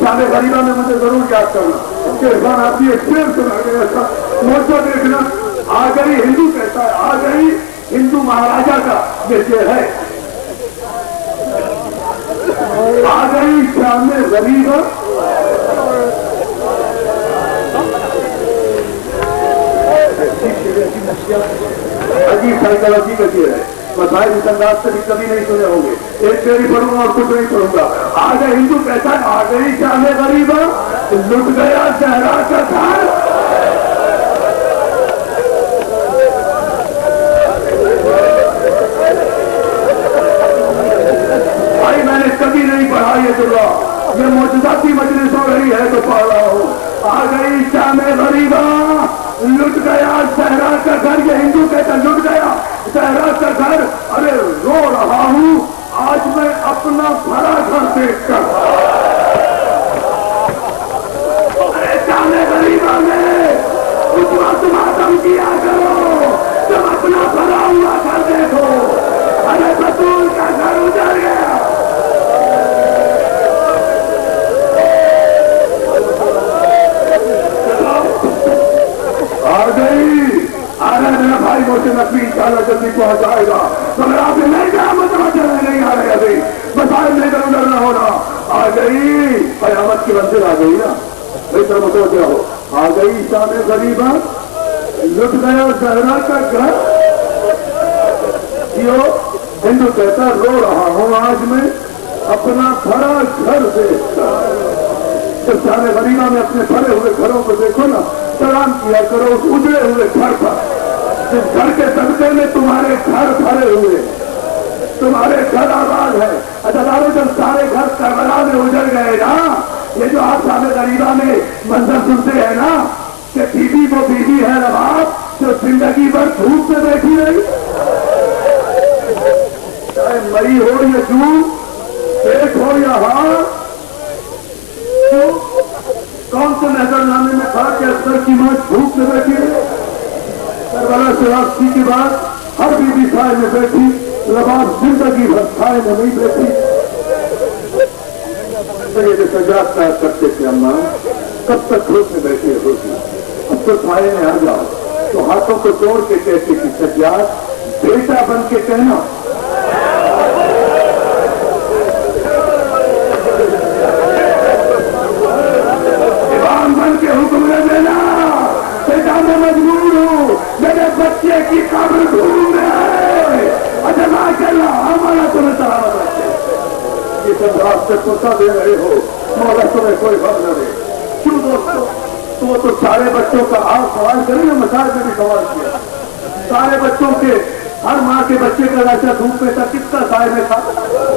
شام غریبہ میں مجھے ضرور یاد کرنا کہ عرفان آپ کی ایک شعر سنا گیا تھا، موجہ دیکھنا، آ گئی ہندو کہتا ہے، آ گئی ہندو مہاراجا کا یہ شعر ہے، آ گئی شام غریبہ، عجیب سائیکالوجی کا شعر ہے، مسائل اس انداز سے بھی کبھی نہیں سنے ہوں گے، ایک شعر ہی پڑھوں گا اور کچھ نہیں پڑھوں گا۔ آ گئے ہندو کہتا ہے، آ گئی شام غریبہ، لٹ گیا صحرا کا گھر، بھائی میں نے کبھی نہیں پڑھا یہ دعا، یہ معجزاتی مجلس ہو رہی ہے تو پڑھ رہا ہوں۔ آ گئی شام غریبہ، لٹ گیا صحرا کا گھر، یہ ہندو کہتا لٹ گیا صحرا کا گھر، ارے رو رہا ہوں آج میں اپنا بھرا گھر دیکھ کر، ارے شام غریبہ میں اس وقت ماتم کیا کرو جب اپنا بھرا ہوا گھر دیکھو، ارے بطول کا گھر اجڑ گیا، آ گئی، آ رہا ہے میرا بھائی محسن نقوی انشاءاللہ جلدی پہنچ جائے گا، مگر آپ نے نہیں کہا متوجہ نہیں آ رہے ابھی، مسائل لے کر ادھر نہ ہونا، آ گئی قیامت کی منزل، آ گئی نا، بہتر متوجہ ہو، آ گئی شام غریبہ، لٹ گیا صحرا کا گھر، یہ ہندو کہتا رو رہا ہوں آج میں اپنا بھرا گھر دیکھ کر، جب شام غریبہ میں اپنے بھرے ہوئے گھروں کو دیکھو نا، سلام کیا کرو اس اجڑے ہوئے گھر پر، جس گھر کے صدقے میں تمہارے گھر بھرے ہوئے، تمہارے گھر آباد ہے۔ اچھا دارو جب سارے گھر کربلا میں اجڑ گئے نا، یہ جو آپ شام غریبہ میں منظر سنتے ہیں نا کہ بیوی وہ بیوی ہے رباب جو زندگی بھر دھوپ میں بیٹھی رہی، چاہے مئی ہو یا جون، پیٹ ہو یا ہاتھ، کون سے نظر نامے میں تھا کہ اکثر کی ماں دھوپ میں بیٹھی ہے، کربلا سے واپسی کے بعد ہر بیوی سائے میں بیٹھی، لباس زندگی بھر سائے میں نہیں بیٹھی۔ یہ سجاد صاحب کرتے تھے، اماں کب تک دھوپ میں بیٹھی ہوتی، اب تو سائے میں آ جاؤ، تو ہاتھوں کو توڑ کے کہتے کہ سجاد بیٹا بن کے کہنا، بن کے حکم نہ دینا، بیٹا میں مجبور ہوں، میرے بچے کی قبر ڈھونڈ ہے، اچھا ماشاء اللہ ہمارا تمہیں سلامت رکھے، یہ سب راستے پتا دے رہے ہو، مولا تمہیں کوئی غم نہ دے۔ کیوں دوستو، تو سارے بچوں کا آپ سوال کریں نا، مسائل میں بھی سوال کیا، سارے بچوں کے، ہر ماں کے بچے کا ایسا دھوپ میں تھا، کس کا سائے میں تھا،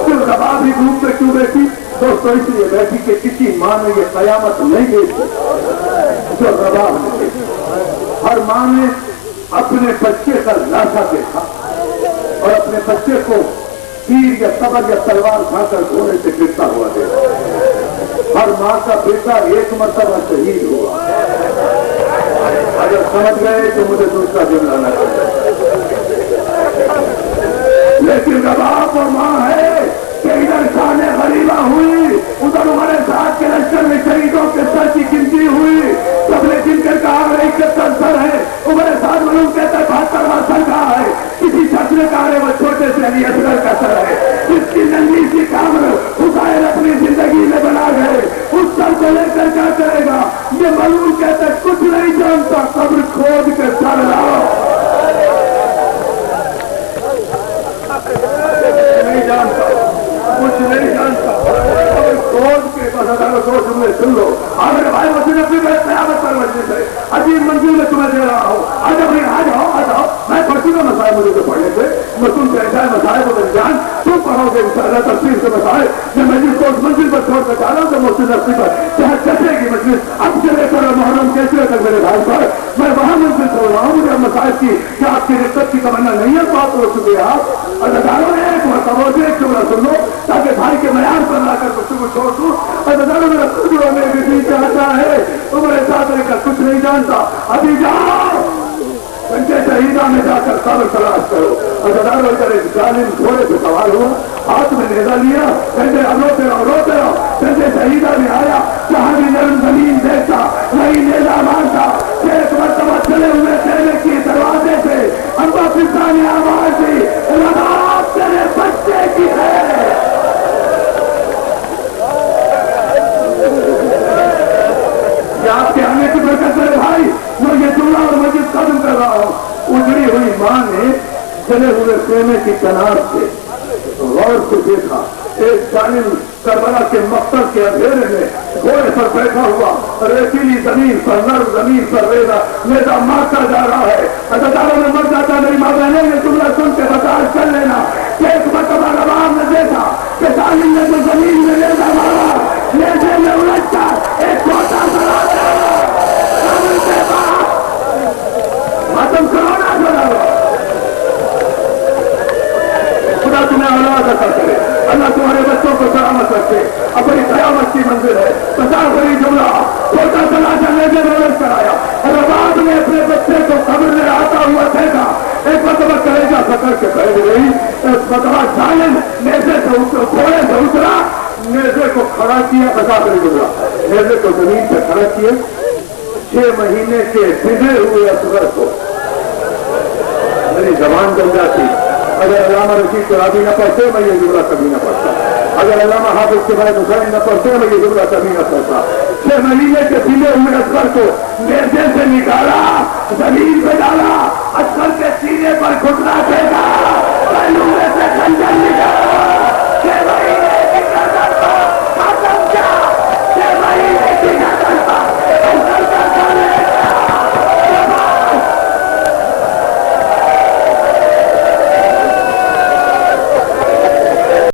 صرف رباب بھی دھوپ میں کیوں بیٹھی؟ دوستو اس لیے بیٹھی کہ کسی ماں نے یہ قیامت نہیں دیکھی جو رباب نے دیکھی، ہر ماں نے اپنے بچے کا لاشا دیکھا اور اپنے بچے کو تیر یا صبر یا تلوار کھا کر گھوڑے سے گرتا ہوا دیکھا، ہر ماں کا بیٹا ایک مرتبہ شہید ہوا، اگر سمجھ گئے تو مجھے دوسرا جملہ نہ کرے، لیکن رباب وہ ماں ہے کہ ادھر شان غریبہ ہوئی، ادھر ہمارے ساتھ کے لشکر میں شہیدوں کے سر کی گنتی ہوئی، سب نے گن کر کہا 71 سر ہے، ہمارے ساتھ معلوم کہتا ہے 72واں سر کہا ہے، کسی شخص نے کہا ہے وہ چھوٹے سے علی اصغر کا سر ہے، جس کی ننھی سی کامر حسین اپنی زندگی میں بنا گئے، اس سر کو لے کر کیا کرے گا؟ یہ معلوم کہتا ہے کچھ نہیں جانتا، قبر کھود کے سر لاؤ، نہیں جانتا، کچھ نہیں جانتا، کھود کے بس اگر سوچ میں سن لو، میرے بھائی مسجد اپنی میں قیامت پر مسجد ہے، عجیب منزل میں تمہیں دے رہا ہوں، آج اپنی آ جاؤ، میں پڑھتی ہوں مسائل مجھے تو پڑھنے سے، میں تم سے ایسا ہے مسائل کو درمیان تم پڑھو گے انشاءاللہ تفصیل سے مسائل، میں مجلس کو اس منزل پر چھوڑ کر جا رہا ہوں تو مسجد اپنی پر چاہے کیسے کی مجلس اب سے لے کر محرم کیسے تک میرے بھائی پر میں وہاں منزل چھوڑ رہا ہوں، مجھے مسائل کی کیا آپ کی رقت کی تمنا نہیں ہے، بات ہو چکے آپ اداروں نے ایک مرتبہ ایک جملہ سن لو تاکہ بھائی کے معیار پر لا کر گفتگو چھوڑ دوں، اور میرا خود ابھی جاؤ گنجے شہیدہ میں جا کر قبر تلاش کرو. اداروں ادھر ایک ظالم گھوڑے پہ سوار ہوا, ہاتھ میں نیزا لیا, کہتے روتے رہو. گنجے شہیدہ میں آیا, جہاں بھی نرم زمین دیکھتا وہی نیزا مارتا. ایک مرتبہ چلے ہوئے کہنے کی دروازے سے ابا پتا نے آواز دی, رباب تیرے بچے کی ہے. آپ کے آنے کی برکت میرے بھائی, میں یہ جملہ اور مسجد ختم کر رہا ہوں. اجڑی ہوئی ماں نے چلے ہوئے خیمے کی کنار سے غور سے دیکھا, ایک ظالم کربلا کے مقتل کے اندھیرے میں گھوڑے پر بیٹھا ہوا, ریتیلی زمین پر, نرم زمین پر نیزا مارتا جا رہا ہے. اداروں میں مر جاتا. میری ماں بہنوں نے جملہ سن کے برداشت کر لینا. ایک مرتبہ رباب نے دیکھا کہ ظالم نے جو زمین میں نیزا مارا, نیزے میں الجھ کر ایک چھوٹا سا ختم کرو نا کرو. خدا تمہیں اولاد عطا کرے, اللہ تمہارے بچوں کو سلامت رکھے. اپنی قیامت کی منزل ہے. پچاس بڑی جملہ چھوٹا سلا چلنے سے روز کرایا. رباب نے اپنے بچے کو قبر میں آتا ہوا دیکھا. ایک مرتبہ کلیجہ پکڑ کے بیٹھ گئی. ایک مرتبہ ظالم نیزے سے گھوڑے سے اترا, نیزے کو کھڑا کیا. پچاس بڑی جملہ نیزے کو زمین پہ کھڑا کیا. 6 مہینے کے بگڑے ہوئے اصغر کو میری زبان جل جاتی. اگر علامہ رشید کو رابی نہ پڑھتے میں یہ جملہ کبھی نہ پڑھتا. اگر علامہ حافظ کے بعد حسین نہ پڑھتے میں یہ جملہ کبھی نہ پڑھتا. 6 مہینے کے بگڑے ہوئے اصغر کو نیزے سے نکالا, زمین پہ ڈالا, اصغر کے سینے پر گھٹنا پھینکا.